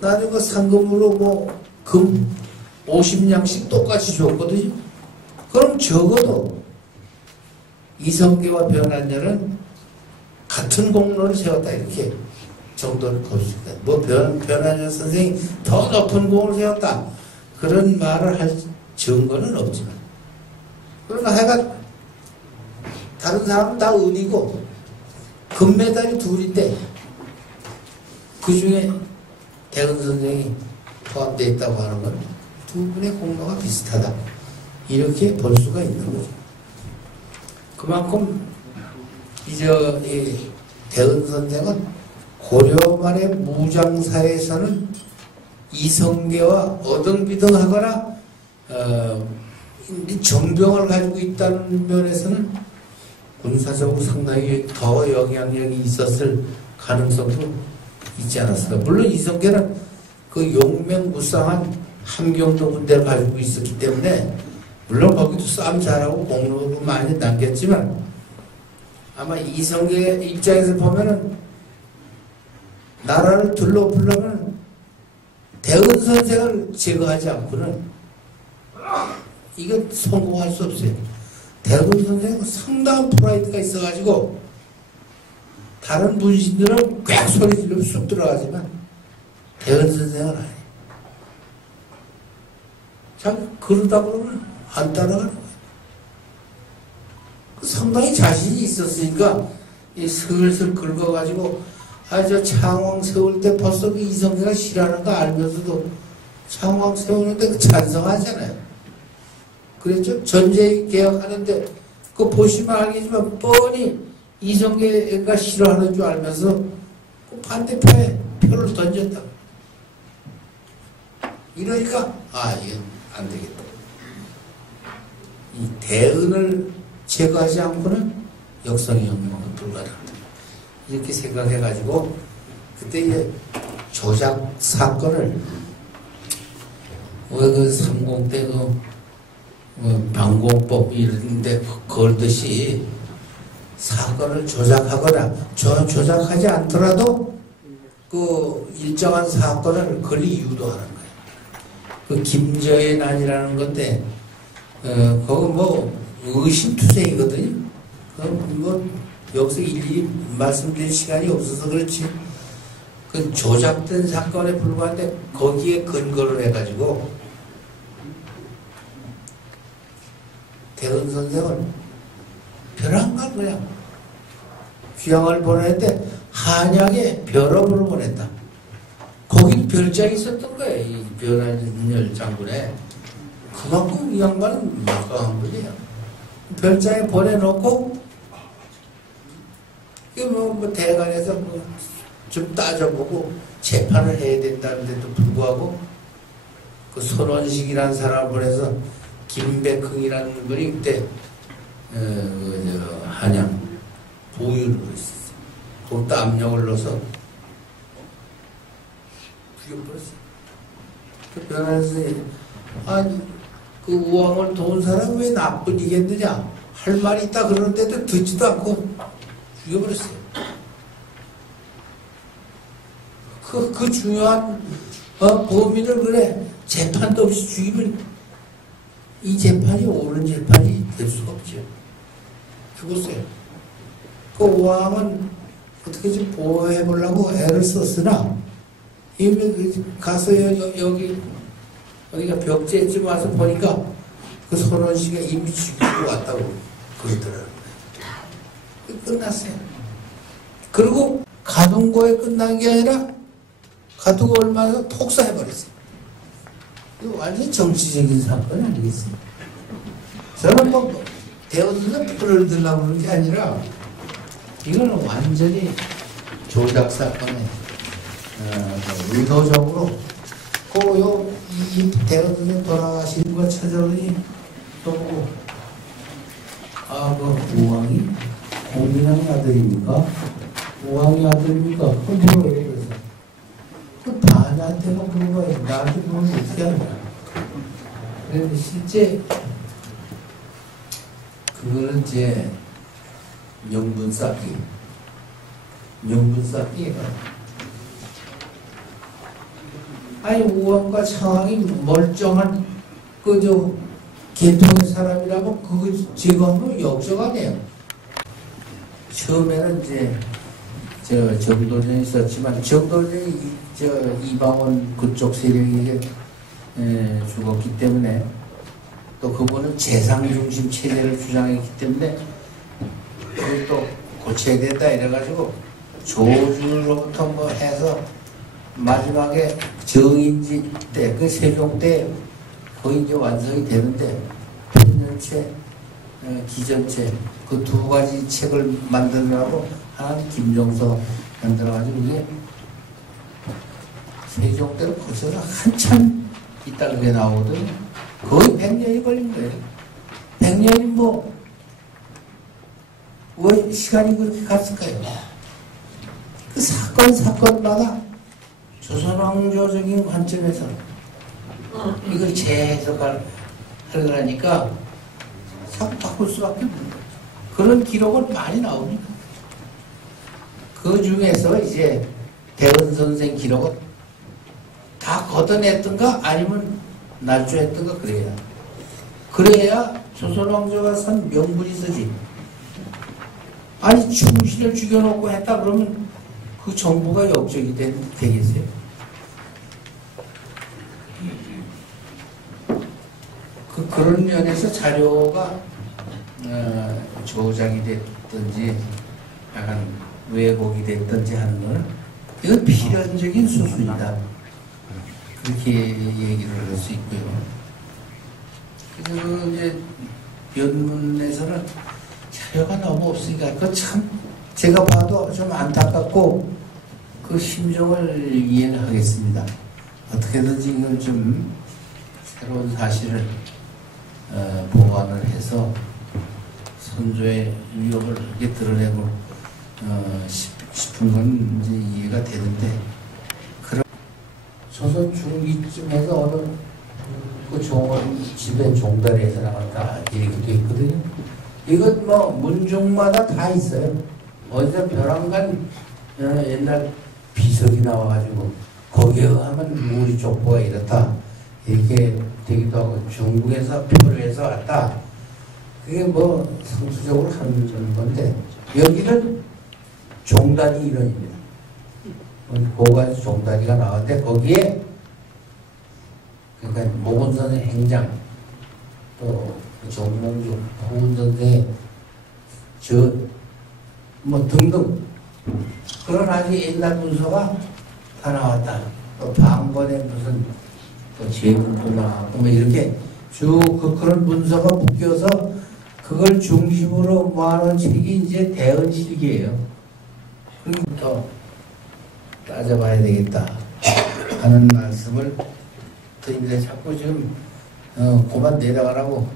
나중에 그 상금으로 뭐 금 50냥씩 똑같이 줬거든요. 그럼 적어도 이성계와 변환열은 같은 공로를 세웠다 이렇게 정도는 거짓다. 뭐 변환열 선생이 더 높은 공을 세웠다 그런 말을 할 증거는 없지만 그러나 하여간 다른 사람은 다 은이고 금메달이 둘인데 그 중에 대은 선생이 포함되어 있다고 하는 건 두 분의 공로가 비슷하다 이렇게 볼 수가 있는 거죠. 그만큼 이 대은 선생은 고려 말의 무장사에서는 이성계와 어등비등하거나 정병을 가지고 있다는 면에서는 군사적으로 상당히 더 영향력이 있었을 가능성도 있지 않았을까. 물론 이성계는 그 용맹무쌍한 함경도 군대를 가지고 있었기 때문에 물론 거기도 싸움 잘하고 공로도 많이 남겼지만 아마 이성계 입장에서 보면은 나라를 둘러보려면 대은 선생을 제거하지 않고는 이건 성공할 수 없어요. 대은 선생은 상당한 프라이드가 있어가지고 다른 분신들은 꽥 소리 지르면 쑥 들어가지만 대은 선생은 아니에요. 참 그러다 보면 안 따라가는 거예요. 상당히 자신이 있었으니까 이 슬슬 긁어가지고 저 창왕 세울 때 벌써 그 이성계가 싫어하는 거 알면서도 창왕 세우는데 그 찬성하잖아요. 그랬죠? 전제 개혁하는데 그거 보시면 알겠지만 뻔히 이성계가 싫어하는 줄 알면서 그 반대편에 표를 던졌다. 이러니까 이건 안 되겠다. 이 대은을 제거하지 않고는 역성의 혁명은 불가능하다. 이렇게 생각해가지고 그때 이제 조작 사건을 그 30 때 방공법 이런데 걸듯이 사건을 조작하거나 조작하지 않더라도 그 일정한 사건을 걸리 유도하는 거예요. 그 김저의 난이라는 건데 그거 뭐 의심투쟁이거든요. 뭐 여기서 일일이 말씀드릴 시간이 없어서 그렇지 그 조작된 사건에 불과한데 거기에 근거를 해가지고 대은 선생은 벼랑간 그냥 귀향을 보냈는데 한양에 벼럽으로 보냈다. 거기 별장이 있었던 거예요. 이 변환열 장군에. 그만큼 이 양반은 막강한 분이에요. 별장에 보내놓고 뭐 대관에서 좀 따져보고 재판을 해야 된다는데도 불구하고 그 손원식이라는 사람을 보내서 김백흥이라는 분이 그때 한양 보유를 했었어요. 거기다 압력을 넣어서 죽여버렸어요. 그 변환선생이 그 우왕을 도운 사람은 왜 나쁜 이겠느냐 할 말이 있다 그러는데도 듣지도 않고 죽여버렸어요. 그 중요한 범인을 그래 재판도 없이 죽이면 이 재판이 옳은 재판이 될 수가 없죠. 죽었어요. 그 우왕은 어떻게 좀 보호해보려고 애를 썼으나 이미 가서 여기가 벽제쯤 와서 보니까 그 손원씨가 이미 죽이고 왔다고 그러더라고요. 끝났어요. 그리고 가동거에 끝난 게 아니라 가두고 얼마나 폭사해버렸어요. 이거 완전히 정치적인 사건 아니겠습니까? 저는 뭐 대원들은 표를 들라고 그러는 게 아니라 이거는 완전히 조작 사건에 의도적으로 이 대원들이 돌아가신 거 찾아보니 또 그 우왕이 공민왕의 아들입니까? 우왕의 아들입니까? 그건 뭐예요? 그래서 그 반한테만 그런 거예요. 나한테 그런 거 어떻게 하냐? 그런데 실제 그거는 이제 명분 쌓기가 아니 우왕과 창왕이 멀쩡한 그저 계통의 사람이라고 그거 제거하면 역적 아니에요. 처음에는 이제 정도전이 있었지만 정도전이 이방원 그쪽 세력에게 죽었기 때문에 또 그분은 재상중심 체제를 주장했기 때문에 그것도 고쳐야 된다 이래가지고 조주로부터 뭐 해서 마지막에 정인지 때, 그 세종 때 거의 이제 완성이 되는데 편년체, 기전체 그 두 가지 책을 만들려고 하나는 김종서 만들어가지고 이게 세종 때로 거쳐서 한참 있다 그게 나오거든요. 거의 100년이 걸린 거예요. 100년이 왜 시간이 그렇게 갔을까요? 그 사건마다 조선왕조적인 관점에서 이걸 재해석하려니까 자꾸 바꿀 수밖에 없는 거예요. 그런 기록은 많이 나옵니다. 그 중에서 이제 대은 선생 기록은 다 걷어냈던가 아니면 날조했던가 그래야 조선왕조가 선 명분이 서지. 아니 충신을 죽여놓고 했다 그러면 그 정부가 역적이 되겠어요? 그런 면에서 자료가 조작이 됐든지 약간 왜곡이 됐든지 하는 건 이건 필연적인 수순이다. 그렇게 얘기를 할 수 있고요. 그래서 이제 변문에서는 자료가 너무 없으니까 그 참 제가 봐도 좀 안타깝고 그 심정을 이해를 하겠습니다. 어떻게든지 이걸 좀 새로운 사실을 보완을 해서 선조의 위협을 이렇게 드러내고 싶은 건 이제 이해가 되는데 그런 조선 중기쯤에서 어느 그 종원 집에 종다리에서 나왔다 이렇게 돼 있거든요. 이건 뭐 문종마다 다 있어요. 어디서 벼랑간 옛날 비석이 나와가지고 거기에 하면 우리 족보가 이렇다 이렇게 되기도 하고 중국에서 표류해서 왔다. 그게 뭐 성수적으로 하는 건데 여기는 종다리 이론입니다. 고가에서 종다리가 나왔는데 거기에 그러니까 모건선의 행장 또 정몽주, 홍은선생의 뭐 등등 그런 아주 옛날 문서가 다 나왔다. 또 방번에 무슨 또 제문구나 뭐 이렇게 쭉 그런 문서가 묶여서 그걸 중심으로 모아놓은 책이 이제 대언실기예요. 그럼부터 따져봐야 되겠다 하는 말씀을 드립니다. 자꾸 지금 그만 내려가라고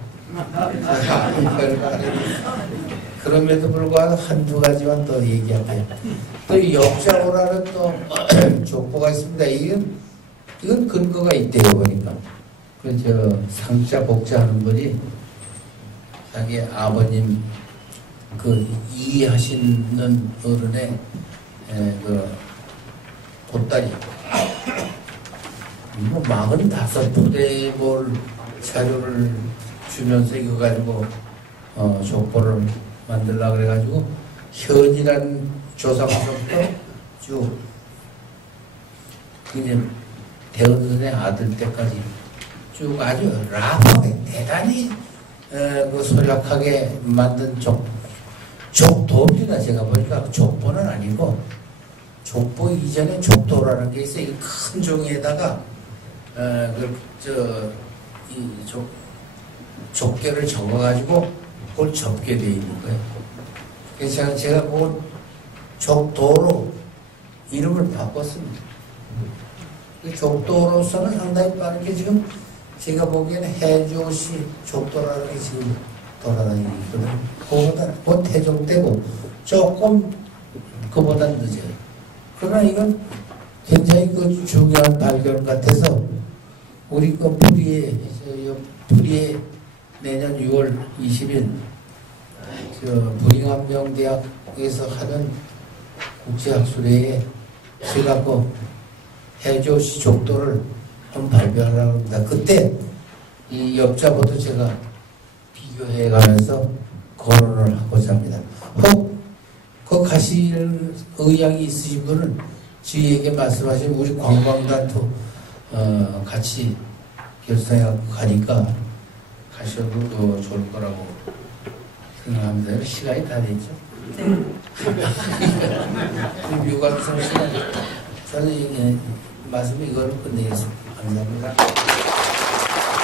그럼에도 불구하고 한두 가지만 더 얘기할게요. 또 역사오라는 또 족보가 있습니다. 이건 근거가 있대요. 보니까 그 상자 복자하는 분이 자기 아버님 그 이해하시는 어른의 그 보따리 뭐 45부대 뭘 자료를 주면서 이거 가지고 족보를 만들려고 그래가지고 현이란 조상부터 쭉 그냥 대원선의 아들 때까지 쭉 아주 라하게 대단히 그 소략하게 만든 족도입니다. 제가 보니까 족보는 아니고 족보 이전에 족도라는 게 있어요. 큰 종이에다가 족계를 적어가지고 그걸 접게 돼 있는 거예요. 그래서 제가 그 족도로 이름을 바꿨습니다. 족도로서는 상당히 빠른 게 지금 제가 보기에는 해조시 족도라는 게 지금 돌아다니고 있거든요. 그거보다 곧 태종 때고 조금 그보다 늦어요. 그러나 이건 굉장히 그 중요한 발견 같아서 우리 그 풀이에 내년 6월 20일 불임암명대학에서 하는 국제학술회에 제가 그 해조시 족도를 좀 발표하려고 합니다. 그때 이 엽자보도 제가 비교해가면서 거론을 하고자 합니다. 혹 그 가실 의향이 있으신 분은 저희에게 말씀하시면 우리 관광단도 같이 결성해갖고 가니까 가셔도 더 좋을 거라고 생각합니다. 시간이 다 됐죠? 네. 유감성 시간 저는 말씀 이걸 끝내겠습니다. 감사합니다.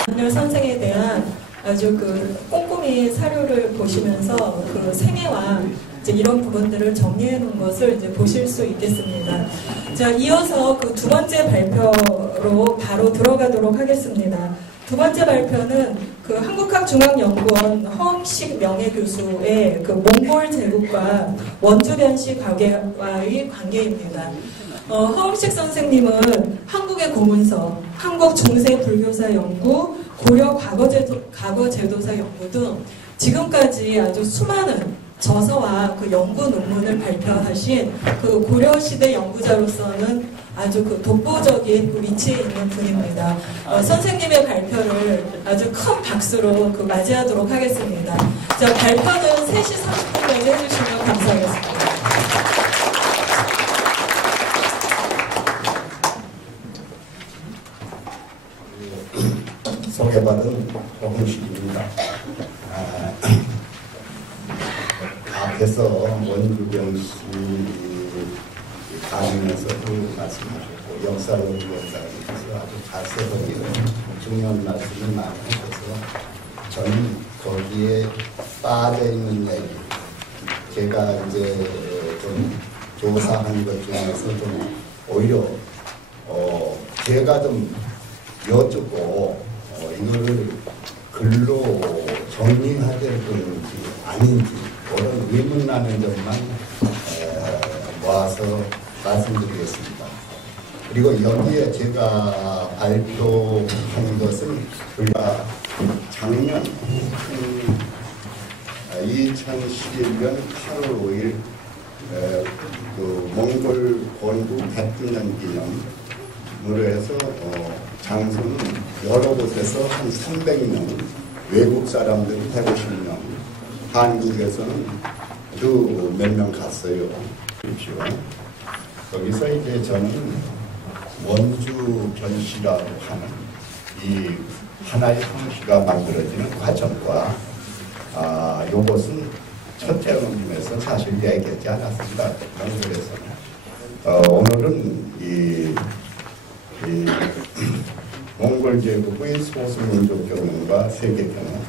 안열 선생에 대한 아주 그 꼼꼼히 사료를 보시면서 그 생애와 이제 이런 부분들을 정리해 놓은 것을 이제 보실 수 있겠습니다. 자, 이어서 그 두 번째 발표로 바로 들어가도록 하겠습니다. 두 번째 발표는 그 한국학중앙연구원 허응식 명예교수의 그 몽골 제국과 원주변시 과거와의 관계입니다. 허응식 선생님은 한국의 고문서, 한국 중세 불교사 연구, 고려 과거제도사 연구 등 지금까지 아주 수많은 저서와 그 연구 논문을 발표하신 그 고려시대 연구자로서는 아주 그 독보적인 그 위치에 있는 분입니다. 선생님의 발표를 아주 큰 박수로 그 맞이하도록 하겠습니다. 자, 발표는 3시 30분까지 해주시면 감사하겠습니다. 소개받은 허응식입니다. 앞에서 원주변시 강의에서도 말씀하셨고 역사를 원장님께서 아주 잘 써버리는 중요한 말씀을 많이 하셔서 저는 거기에 빠져있는 얘기 제가 이제 좀 조사한 것 중에서 좀 오히려 제가 좀 여쭙고 이거를 글로 정리해야 될 건지 아닌지 그런 의문나는 점만 모아서 말씀드리겠습니다. 그리고 여기에 제가 발표한 것은 우리가 작년 2011년 8월 5일 그 몽골 건국 100주년 기념으로 해서 장소는 여러 곳에서 한 300명 외국 사람들이 150명 한국에서는 또 몇 명 갔어요. 거기서 이제 저는 원주 변시라고 하는 이 하나의 형식가 만들어지는 과정과 요것은 첫째 논문에서 사실 얘기하지 않았습니다. 그래서 오늘은 이 몽골 제국의 소수민족 경험과 세계 경험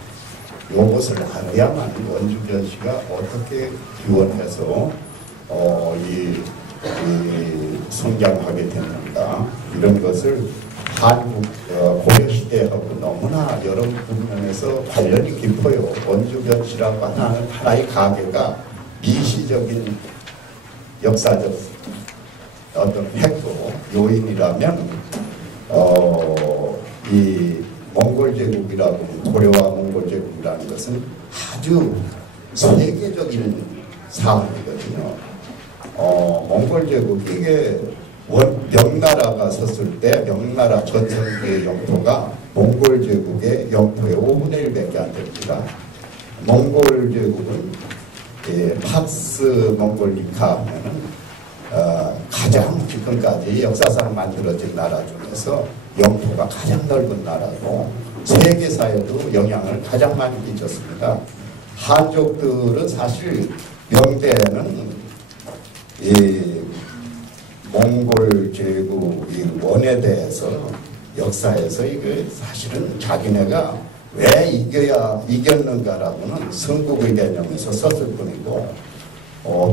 이것을 알아야만 원주변시가 어떻게 기원해서 이 성장하게 됐는가 이런 것을 한국 고려시대하고 너무나 여러 부분에서 관련이 깊어요. 원주변시라고 하는 하나의 가계가 미시적인 역사적 어떤 팩도 요인이라면 이 몽골 제국이라고 고려와 몽골 제국이라는 것은 아주 세계적인 사안이거든요. 몽골 제국 이게 명나라가 섰을 때 명나라 전성기의 영토가 몽골 제국의 영토의 5분의 1밖에 안 됩니다. 몽골 제국은 팍스 몽골리카 하면은 가장 지금까지 역사상 만들어진 나라 중에서 영토가 가장 넓은 나라고 세계사에도 영향을 가장 많이 끼쳤습니다. 한족들은 사실 명대에는 이 몽골 제국 이 원에 대해서 역사에서 이게 사실은 자기네가 왜 이겼는가라고는 성국의 개념에서 썼을 뿐이고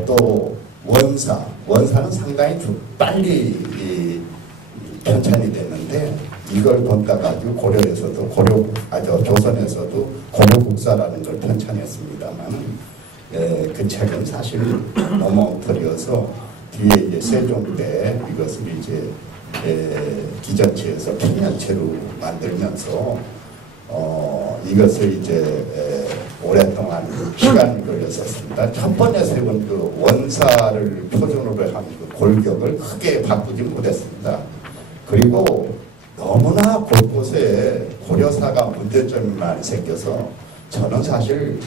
또 원사는 상당히 빨리 편찬이 됐는데 이걸 본따 가지고 고려에서도 조선에서도 고려국사라는 걸 편찬했습니다만 그 책은 사실 너무 엉터리여서 뒤에 이제 세종 때 이것을 이제 기전체에서 평면체로 만들면서 이것을 이제 오랫동안 시간이 걸렸었습니다. 첫 번째 세번 그 원사를 표준으로 한 그 골격을 크게 바꾸지 못했습니다. 그리고 너무나 곳곳에 고려사가 문제점이 많이 생겨서 저는 사실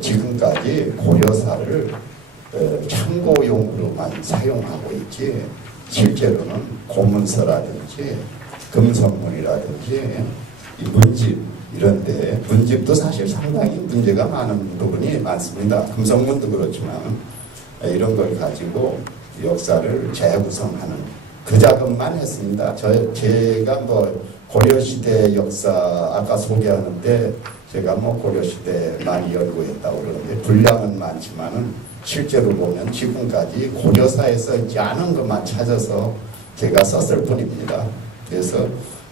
지금까지 고려사를 참고용으로만 사용하고 있지 실제로는 고문서라든지 금성문이라든지 이 문집 이런데 문집도 사실 상당히 문제가 많은 부분이 많습니다. 금성문도 그렇지만 이런 걸 가지고 역사를 재구성하는 그 작업만 했습니다. 제가 뭐 고려시대 역사 아까 소개하는데 제가 뭐 고려시대 많이 연구했다고 그러는데 분량은 많지만은 실제로 보면 지금까지 고려사에서 있지 않은 것만 찾아서 제가 썼을 뿐입니다. 그래서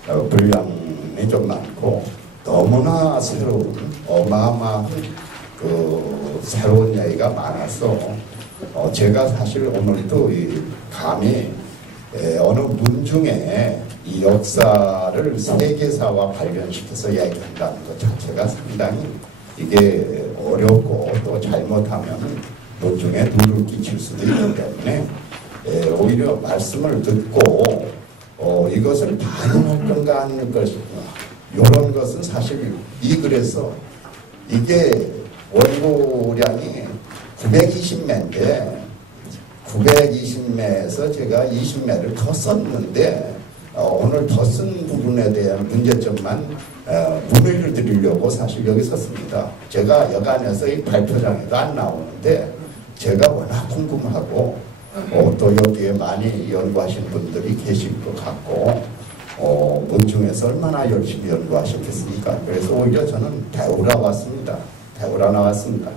분량이 좀 많고 너무나 새로운 어마어마한 그 새로운 얘기가 많아서 제가 사실 오늘도 감히 어느 문 중에 이 역사를 세계사와 관련시켜서 얘기한다는 것 자체가 상당히 이게 어렵고 또 잘못하면 문 중에 누를 끼칠 수도 있기 때문에 오히려 말씀을 듣고 이것을 반영할 건가 하는 것인가 이런 것은 사실 이 글에서 이게 원고량이 920매인데 920매에서 제가 20매를 더 썼는데 오늘 더 쓴 부분에 대한 문제점만 문의를 드리려고 사실 여기 썼습니다. 제가 여간에서 이 발표장에도 안 나오는데 제가 워낙 궁금하고 또 여기에 많이 연구하신 분들이 계실 것 같고 문 중에서 얼마나 열심히 연구하셨겠습니까? 그래서 오히려 저는 배우러 왔습니다. 배우러 나왔습니다.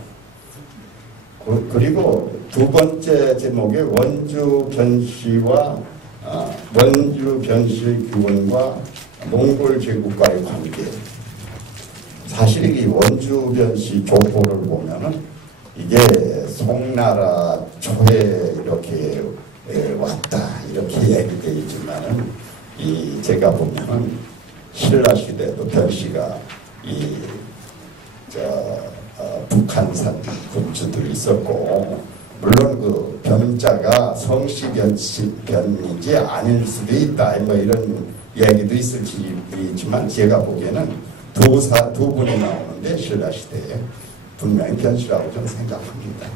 그리고 두 번째 제목의 원주 변씨와 원주 변씨 기원과 몽골 제국과의 관계. 사실 이 원주 변씨 족보를 보면은 이게 송나라 초에 이렇게 왔다 이렇게 얘기되어 있지만은 제가 보면은 신라 시대도 변씨가 북한산 군주들이 있었고 물론 그 변자가 성씨 변이지 아닐 수도 있다 뭐 이런 얘기도 있지만 제가 보기에는 두 분이 나오는데 신라 시대에 분명히 변씨라고 저는 생각합니다.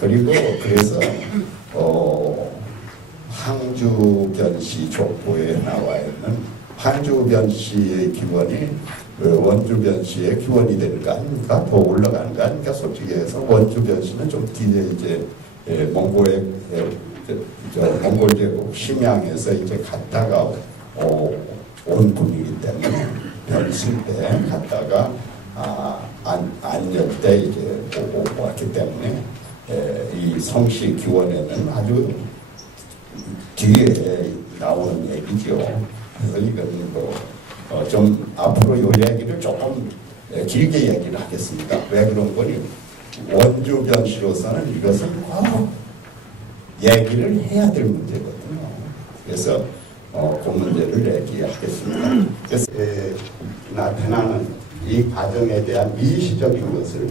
그리고 그래서 황주 변씨 족보에 나와 있는 황주 변씨의 기원이 원주 변씨의 기원이 되는 거 아닙니까? 더 올라가는 거 아닙니까? 솔직히 해서 원주 변씨는 좀 뒤에 이제 몽골 제국 심양에서 이제 갔다가 온 분이기 때문에 변씨 때 갔다가 안녕 때 이제 왔기 때문에 이 성씨 기원에는 아주 뒤에 나오는 얘기죠. 그래서 이건 좀 앞으로 이 얘기를 조금 길게 얘기를 하겠습니다. 왜 그런 거니? 원주 변씨로서는 이것은 꼭 얘기를 해야 될 문제거든요. 그래서 그 문제를 얘기하겠습니다. 그래서 나타나는 이 과정에 대한 미시적인 것을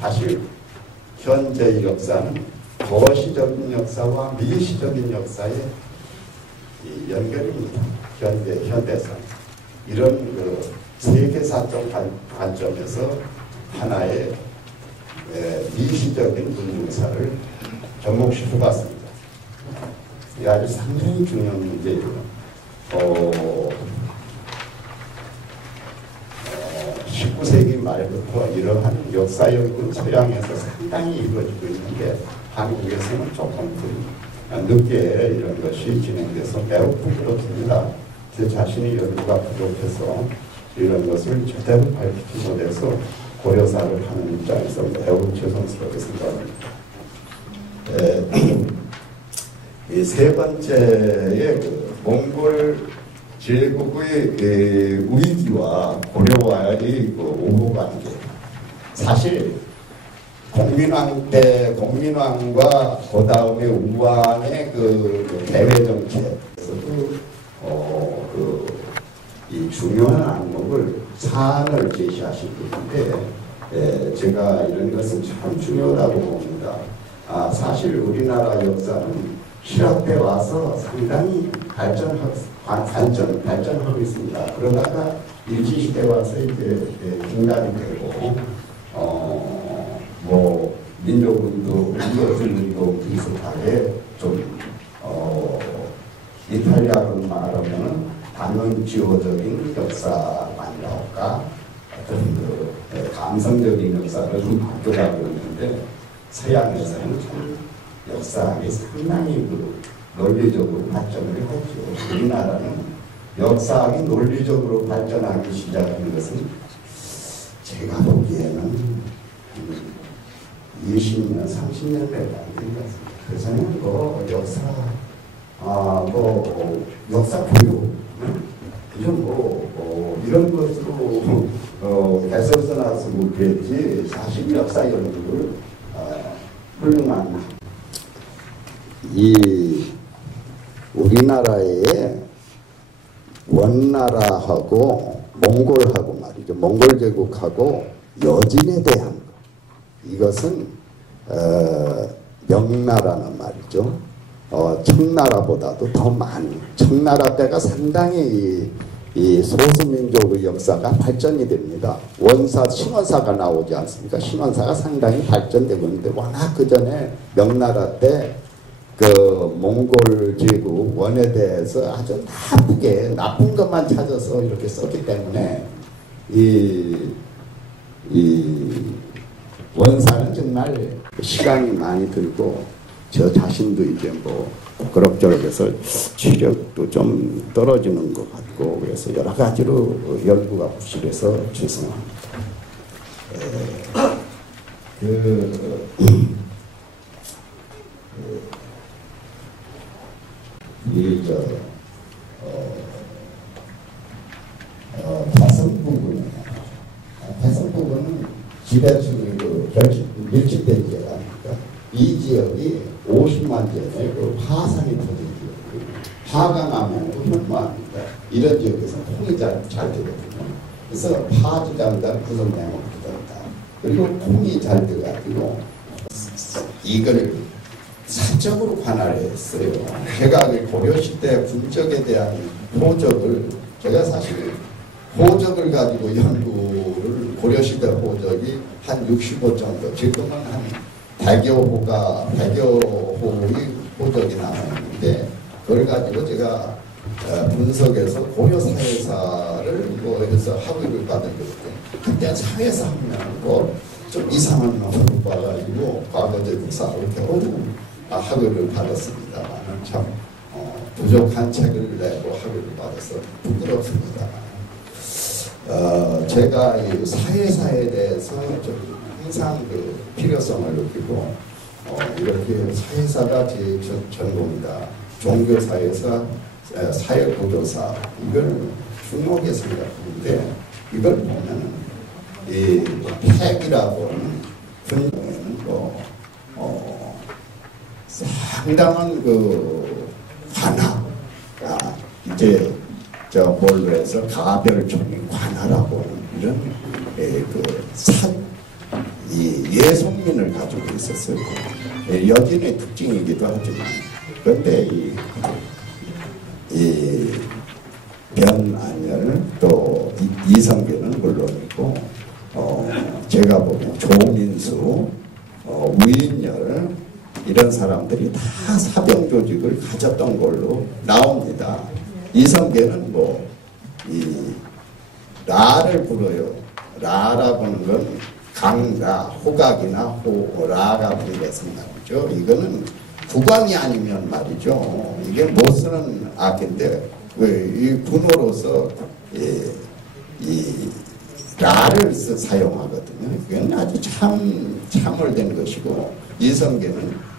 사실 현재의 역사는 거시적인 역사와 미시적인 역사의 연결입니다. 현대사. 이런 그 세계사적 관점에서 하나의 미시적인 문중사를 접목시켜봤습니다. 이 아주 상당히 중요한 문제예요. 19세기 말부터 이러한 역사연구 서양에서 상당히 이루어지고 있는데 한국에서는 조금 늦게 이런 것이 진행돼서 매우 부끄럽습니다. 제 자신이 연구가 부족해서 이런 것을 제대로 밝히지 못해서 고려사를 하는 입장에서 매우 죄송스럽게 생각합니다. 이 세 번째의 몽골 제국의 위기와 고려와의 우호관계. 사실 공민왕 때 공민왕과 그 다음에 우왕의 그 대외 정책에서도 이 중요한 안목을 사안을 제시하신 분인데 제가 이런 것은 참 중요하다고 봅니다. 사실 우리나라 역사는 실학때 와서 상당히 발전하고 있습니다. 그러다가 일제시대 와서 이제 중단이 되고 뭐 민족운동, 민족운동 비슷하게 좀 이탈리아로 말하면 반응지호적인 역사만이랄까 어떤 그 감성적인 역사를 좀 바뀌어가고 있는데 서양에서는 참 역사학이 상당히 그 논리적으로 발전을 했죠. 우리나라는 역사학이 논리적으로 발전하기 시작한 것은 제가 보기에는 20년, 30년 내가 안 된 것 같습니다. 그래서는 뭐 역사 교육, 그저 이런 것으로 해설서 나서고 그랬지, 사실 역사 연구를 훌륭한 우리나라의 원나라하고 몽골하고 말이죠. 몽골 제국하고 여진에 대한 것. 이것은 명나라는 말이죠. 청나라보다도 더 많이, 청나라 때가 상당히 이 소수민족의 역사가 발전이 됩니다. 원사, 신원사가 나오지 않습니까? 신원사가 상당히 발전되고 있는데 워낙 그 전에 명나라 때 그 몽골 제국 원에 대해서 아주 나쁜 것만 찾아서 이렇게 썼기 때문에 이 원사는 정말 시간이 많이 들고 저 자신도 이제 뭐 그럭저럭해서 체력도 좀 떨어지는 것 같고 그래서 여러 가지로 연구가 부실해서 죄송합니다. 태성부근은 지대층이 밀집된 지역 아닙니까? 이 지역이 50만 전에 그 화산이 터진 지역이에요. 화강하면 흉마합니다. 이런 지역에서 콩이 잘 되거든요. 그래서 파주장단 구성내목부터다. 그리고 콩이 잘 돼가지고 이걸 사적으로 관할했어요. 제가 고려시대 군적에 대한 호적을 제가 사실 호적을 가지고 연구를 고려시대 호적이 한 65 정도 지금은 한 대교호의 호적이 나왔는데 그걸 가지고 제가 분석해서 고려사회사를 뭐 해서 학위를 받은 거거든요. 그때 사회사 하면 뭐 좀 이상한 놈을 봐가지고 과거제 국사를 겨우 학위를 받았습니다만 참 부족한 책을 내고 학위를 받아서 부끄럽습니다. 제가 이 사회사에 대해서 좀 항상 그 필요성을 느끼고 이렇게 사회사가 제 전공이다. 종교사회사, 사회구조사 이걸 중요하게 생각하는데 이걸 보면 이 핵이라고 하는 분야에는 상당한 그 관하가 이제 뭘로 해서 가별총이 관하라고 하는 이런 예속민을 가지고 있었어요. 여진의 특징이기도 하지만 그런데 이 변안열 또 이성계는 물론이고 제가 보면 조민수 우인열 이런 사람들이 다 사병 조직을 가졌던 걸로 나옵니다. 이성계는 라를 불어요. 라라고 하는 건 강라, 호각이나 호라가 불렸은 말이죠. 이거는 국왕이 아니면 말이죠. 이게 못 쓰는 악인데 이 분호로서 이 라를 사용하거든요. 이건 아주 참을된 것이고 이성계는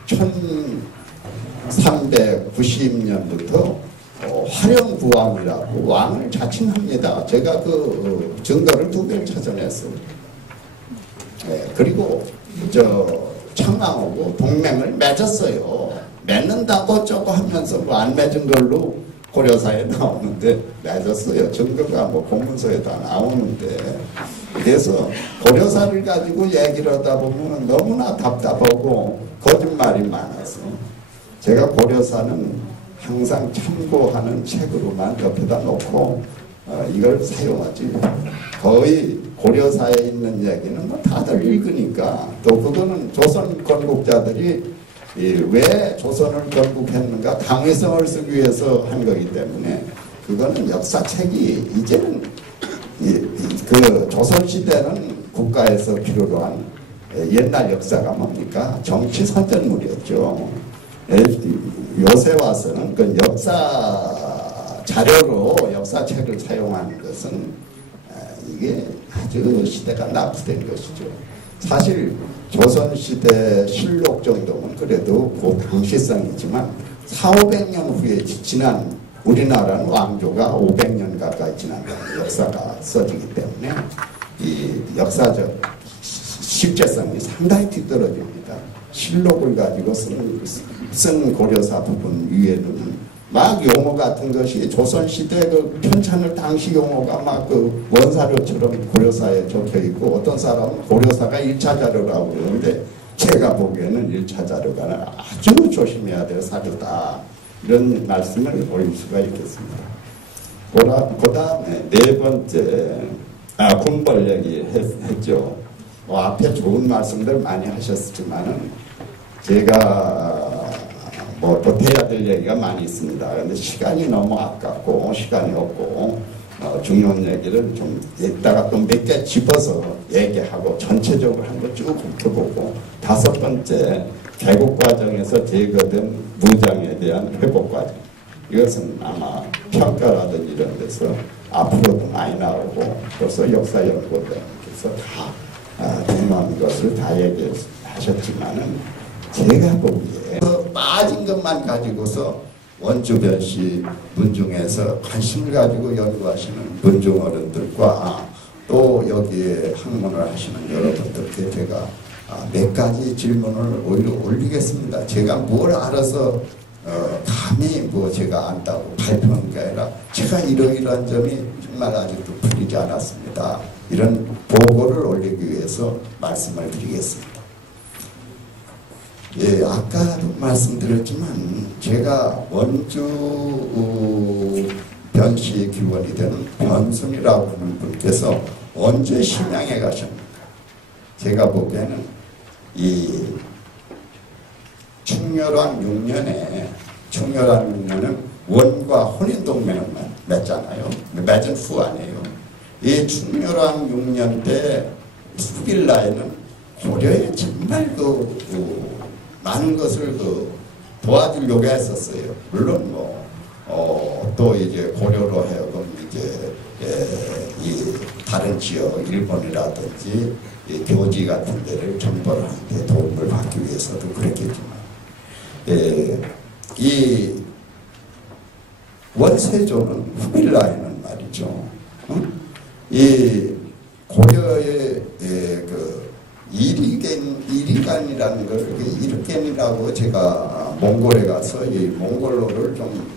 1390년부터 화령부왕이라고 왕을 자칭합니다. 제가 그 증거를 2개를 찾아냈어요. 그리고 청왕하고 동맹을 맺었어요. 맺는다고 어쩌고 하면서 안 맺은 걸로 고려사에 나오는데 맺었어요. 증거가 뭐 공문서에 다 나오는데. 그래서 고려사를 가지고 얘기를 하다 보면 너무나 답답하고 거짓말이 많아서 제가 고려사는 항상 참고하는 책으로만 옆에다 놓고 이걸 사용하지. 거의 고려사에 있는 얘기는 뭐 다들 읽으니까, 또 그거는 조선 건국자들이 왜 조선을 건국했는가 당위성을 쓰기 위해서 한 거기 때문에 그거는 역사책이 이제는 그 조선시대는 국가에서 필요로 한 옛날 역사가 뭡니까? 정치 선전물이었죠. 요새 와서는 그 역사 자료로 역사책을 사용하는 것은 이게 아주 시대가 납부된 것이죠. 사실 조선시대 실록 정도면 그래도 그 당시성이지만 400~500년 후에 지난 우리나라는 왕조가 500년 가까이 지난 역사가 써지기 때문에 이 역사적 실제성이 상당히 뒤떨어집니다. 실록을 가지고 쓴 고려사 부분 위에는 막 용어 같은 것이 조선시대 그 편찬을 당시 용어가 막 그 원사료처럼 고려사에 적혀 있고, 어떤 사람은 고려사가 1차 자료라고 그러는데 제가 보기에는 1차 자료가 아주 조심해야 될 사료다, 이런 말씀을 올릴 수가 있겠습니다. 그 다음에 네 번째 군벌 얘기 했죠. 앞에 좋은 말씀들 많이 하셨지만은 제가 뭐 보태야 될 얘기가 많이 있습니다. 그런데 시간이 너무 아깝고 시간이 없고 중요한 얘기를 좀 이따가 또 몇 개 집어서 얘기하고 전체적으로 한 거 쭉 훑어보고, 다섯 번째 개국 과정에서 제거된 무장에 대한 회복 과정, 이것은 아마 평가라든지 이런 데서 앞으로도 많이 나오고 벌써 역사연구원께서 다 중요한 것을 다 얘기하셨지만은 제가 보기에 빠진 것만 가지고서 원주변시 문중에서 관심을 가지고 연구하시는 문중 어른들과 또 여기에 학문을 하시는 여러분들께 제가 몇 가지 질문을 오히려 올리겠습니다. 제가 뭘 알아서 감히 뭐 제가 안다고 발표한 게 아니라 제가 이러이러한 점이 정말 아직도 풀리지 않았습니다. 이런 보고를 올리기 위해서 말씀을 드리겠습니다. 예, 아까도 말씀드렸지만 제가 원주 변시 기원이 되는 변순이라고 하는 분께서 언제 심양에 가셨는가? 제가 보기에는 이 충렬왕 6년은 원과 혼인동맹을 맺잖아요. 맺은 후 아니에요. 이 충렬왕 6년 때 수빌라에는 고려에 정말 많은 것을 도와주려고 했었어요. 물론 또 이제 고려로 해서 이제 이 다른 지역 일본이라든지 이 교지 같은 데를 정벌하는데 도움을 받기 위해서도 그랬겠지만, 이 원세조는 후빌라에는 말이죠. 이 고려의 그 이리간이라는 걸, 이르겐이라고 제가 몽골에 가서 이 몽골로를 좀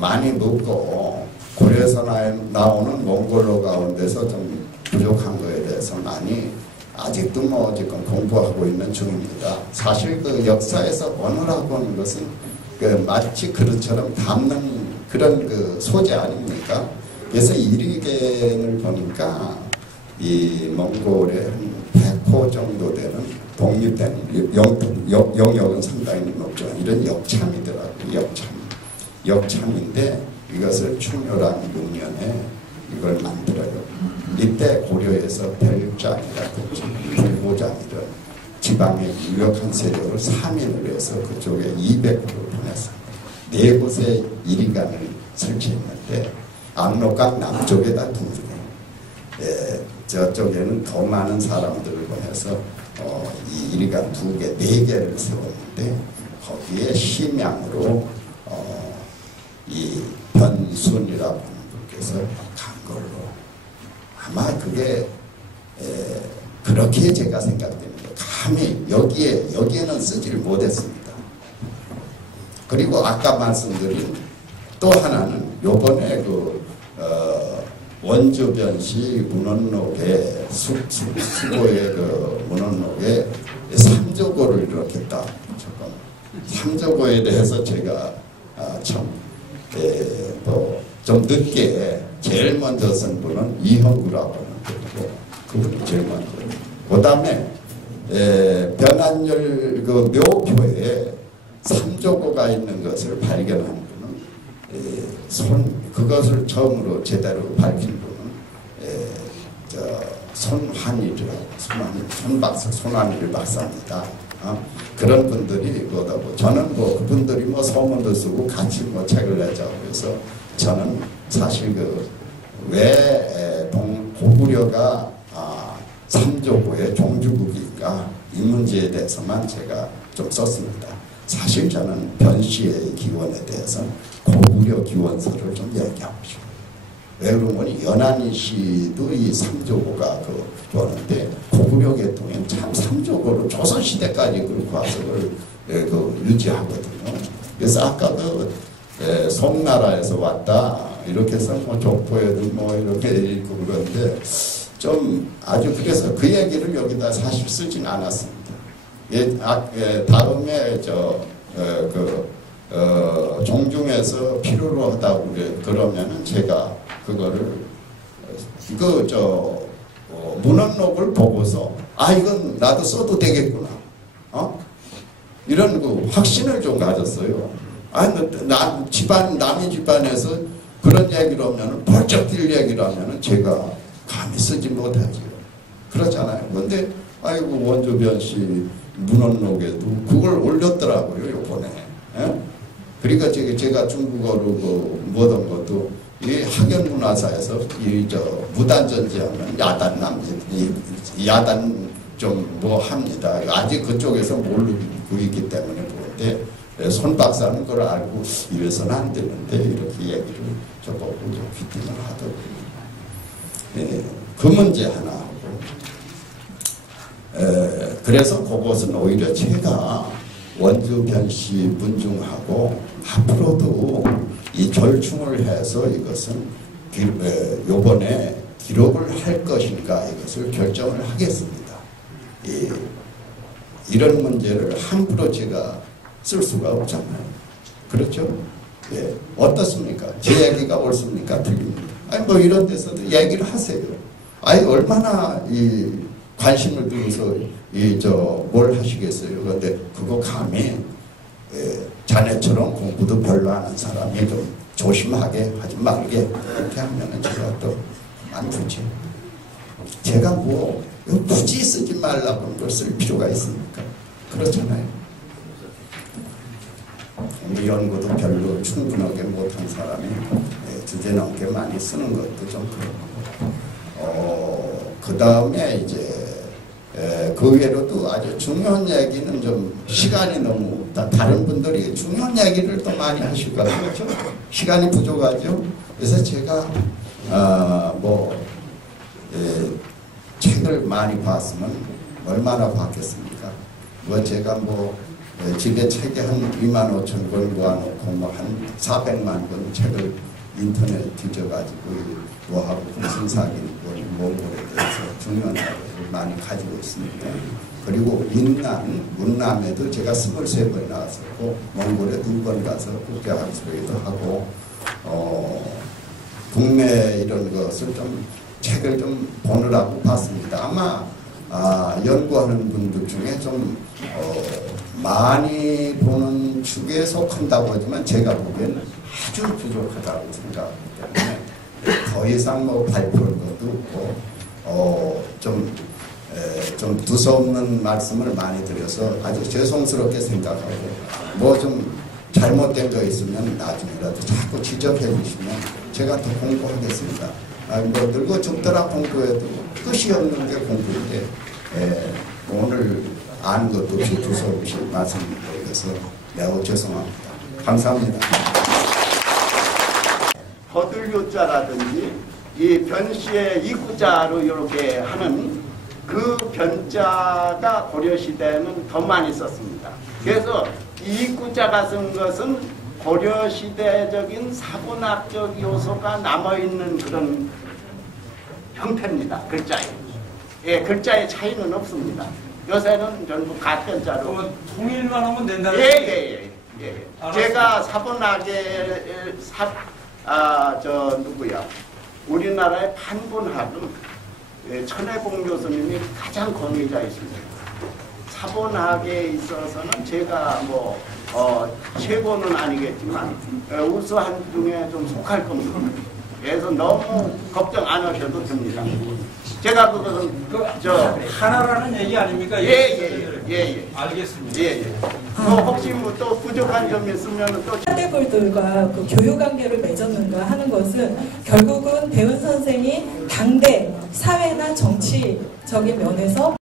많이 묻고, 고려에서 나오는 몽골로 가운데서 좀 부족한 거에 대해서 많이 아직도 뭐 지금 공부하고 있는 중입니다. 사실 그 역사에서 언어라고 하는 것은 마치 그릇처럼 담는 그런 그 소재 아닙니까? 그래서 이리겐을 보니까 이 몽골의 한 100호 정도 되는 독립된 영역은 상당히 높죠. 이런 역참이더라고요. 역참인데 이것을 충렬왕 6년에 이걸 만들어요. 이때 고려에서 별장이라든지 불고장이든 지방의 유력한 세력을 3인을 해서 그쪽에 200호를 보냈습니다. 네 곳에 이리간을 설치했는데 압록강 남쪽에다 둔거예요. 저쪽에는 더 많은 사람들을 보내서 이 이리간 2개, 4개를 세웠는데 거기에 심양으로 이 변순이라고 하는 분께서 간 걸로, 아마 그게 그렇게 제가 생각됩니다. 감히 여기에는 쓰지를 못했습니다. 그리고 아까 말씀드린 또 하나는 요번에 원주변시 문헌록에 수고의 문헌록에 삼조고를 이렇겠다. 삼조고에 대해서 제가 좀 늦게 제일 먼저 쓴 분은 이형구라고 하는 분이고 그분이 제일 먼저. 그 다음에 변한열 묘표에 삼조고가 있는 것을 발견한 분은 그것을 처음으로 제대로 밝힌 분은 손환일이라고 손환일 박사입니다. 그런 분들이 있고 저는 그분들이 소문도 쓰고 같이 책을 내자고 해서 저는 사실 왜 고구려가 삼조고의 종주국인가 이 문제에 대해서만 제가 좀 썼습니다. 사실 저는 변시의 기원에 대해서 고구려 기원서를 좀 얘기하고 싶어요. 왜 그러면 연안이 씨도 이 삼조고가 그러는데 고구려 계통엔 참 삼조고를 조선시대까지 그렇고 와서 유지하거든요. 그래서 아까 송나라에서 왔다 이렇게 해서 족보에도 이렇게 읽고 그러는데 좀 아주 그래서 그 얘기를 여기다 사실 쓰진 않았습니다. 다음에 종중에서 필요로 하다고 그러면은 제가 그거를 문헌록을 보고서 이건 나도 써도 되겠구나. 이런 확신을 좀 가졌어요. 남의 집안에서 그런 얘기를 하면은 벌쩍 뛸 얘기를 하면은 제가 감히 쓰지 못하지요. 그렇잖아요. 근데 원주변시 문헌록에도 그걸 올렸더라고요, 요번에. 그러니까 제가 중국어로 모든 것도 이 학연문화사에서 무단전지하면 야단 좀 합니다. 아직 그쪽에서 모르고 있기 때문에 그런데 손 박사는 그걸 알고 이래서는 안 되는데 이렇게 얘기를 저보고 귀띔을 하더군요. 그 문제 하나 하고 그래서 그것은 오히려 제가 원주변시 문중하고 앞으로도 이 절충을 해서 이것은 요번에 기록을 할 것인가 이것을 결정을 하겠습니다. 이런 문제를 함부로 제가 쓸 수가 없잖아요. 그렇죠? 어떻습니까? 제 얘기가 옳습니까? 틀립니까? 이런 데서도 얘기를 하세요. 얼마나 관심을 두어서 뭘 하시겠어요. 그런데 그거 감히 자네처럼 공부도 별로 안 한 사람이 좀 조심하게 하지 말게 이렇게 하면은 제가 또 안 좋지. 제가 굳이 쓰지 말라고 걸 쓸 필요가 있습니까? 그렇잖아요. 연구도 별로 충분하게 못한 사람이 주제 넘게 많이 쓰는 것도 좀 그렇고 그 다음에 그 외에도 아주 중요한 얘기는 좀 시간이 너무 다른 분들이 중요한 얘기를 또 많이 하실 것 같죠. 시간이 부족하죠. 그래서 제가 책을 많이 봤으면 얼마나 봤겠습니까? 제가 집에 책이 한 25,000권 모아놓고 한 400만 권 책을 인터넷 뒤져가지고 하고 무슨사기 몽골에 대해서 중요한 자료를 많이 가지고 있습니다. 그리고 문남에도 제가 23번 나왔었고 몽골에 2번 가서 국제학술회의도 하고 국내 이런 것을 좀 책을 좀 보느라고 봤습니다. 아마 연구하는 분들 중에 좀 많이 보는 축에 속한다고 하지만 제가 보기에는 아주 부족하다고 생각하기 때문에 더 이상 발표할 것도 없고 좀 두서없는 말씀을 많이 드려서 아주 죄송스럽게 생각하고 좀 잘못된 거 있으면 나중에라도 자꾸 지적해 주시면 제가 더 공부하겠습니다. 늙어 죽더라 공부해도 끝이 없는 게 공부인데 오늘 아는 것도 없이 두서없이 말씀드려서 매우 죄송합니다. 감사합니다. 거들교자라든지 이 변시의 이구자로 이렇게 하는 그 변자가 고려시대에는 더 많이 썼습니다. 그래서 이 이구자가 쓴 것은 고려시대적인 사고학적 요소가 남아있는 그런 형태입니다. 글자에. 예, 글자의 차이는 없습니다. 요새는 전부 가편자로. 통일만 하면 된다는 예. 알았어요. 제가 사본학의 우리나라의 판본학은 천혜공 교수님이 가장 권위자이십니다. 사본학에 있어서는 제가 최고는 아니겠지만 우수한 중에 좀 속할 겁니다. 그래서 너무 걱정 안 하셔도 됩니다. 제가 그것은 하나라는 얘기 아닙니까? 예. 알겠습니다. 혹시 또 부족한 점이 있으면 또 사대부들과 그 교육 관계를 맺었는가 하는 것은 결국은 대은 선생이 당대 사회나 정치적인 면에서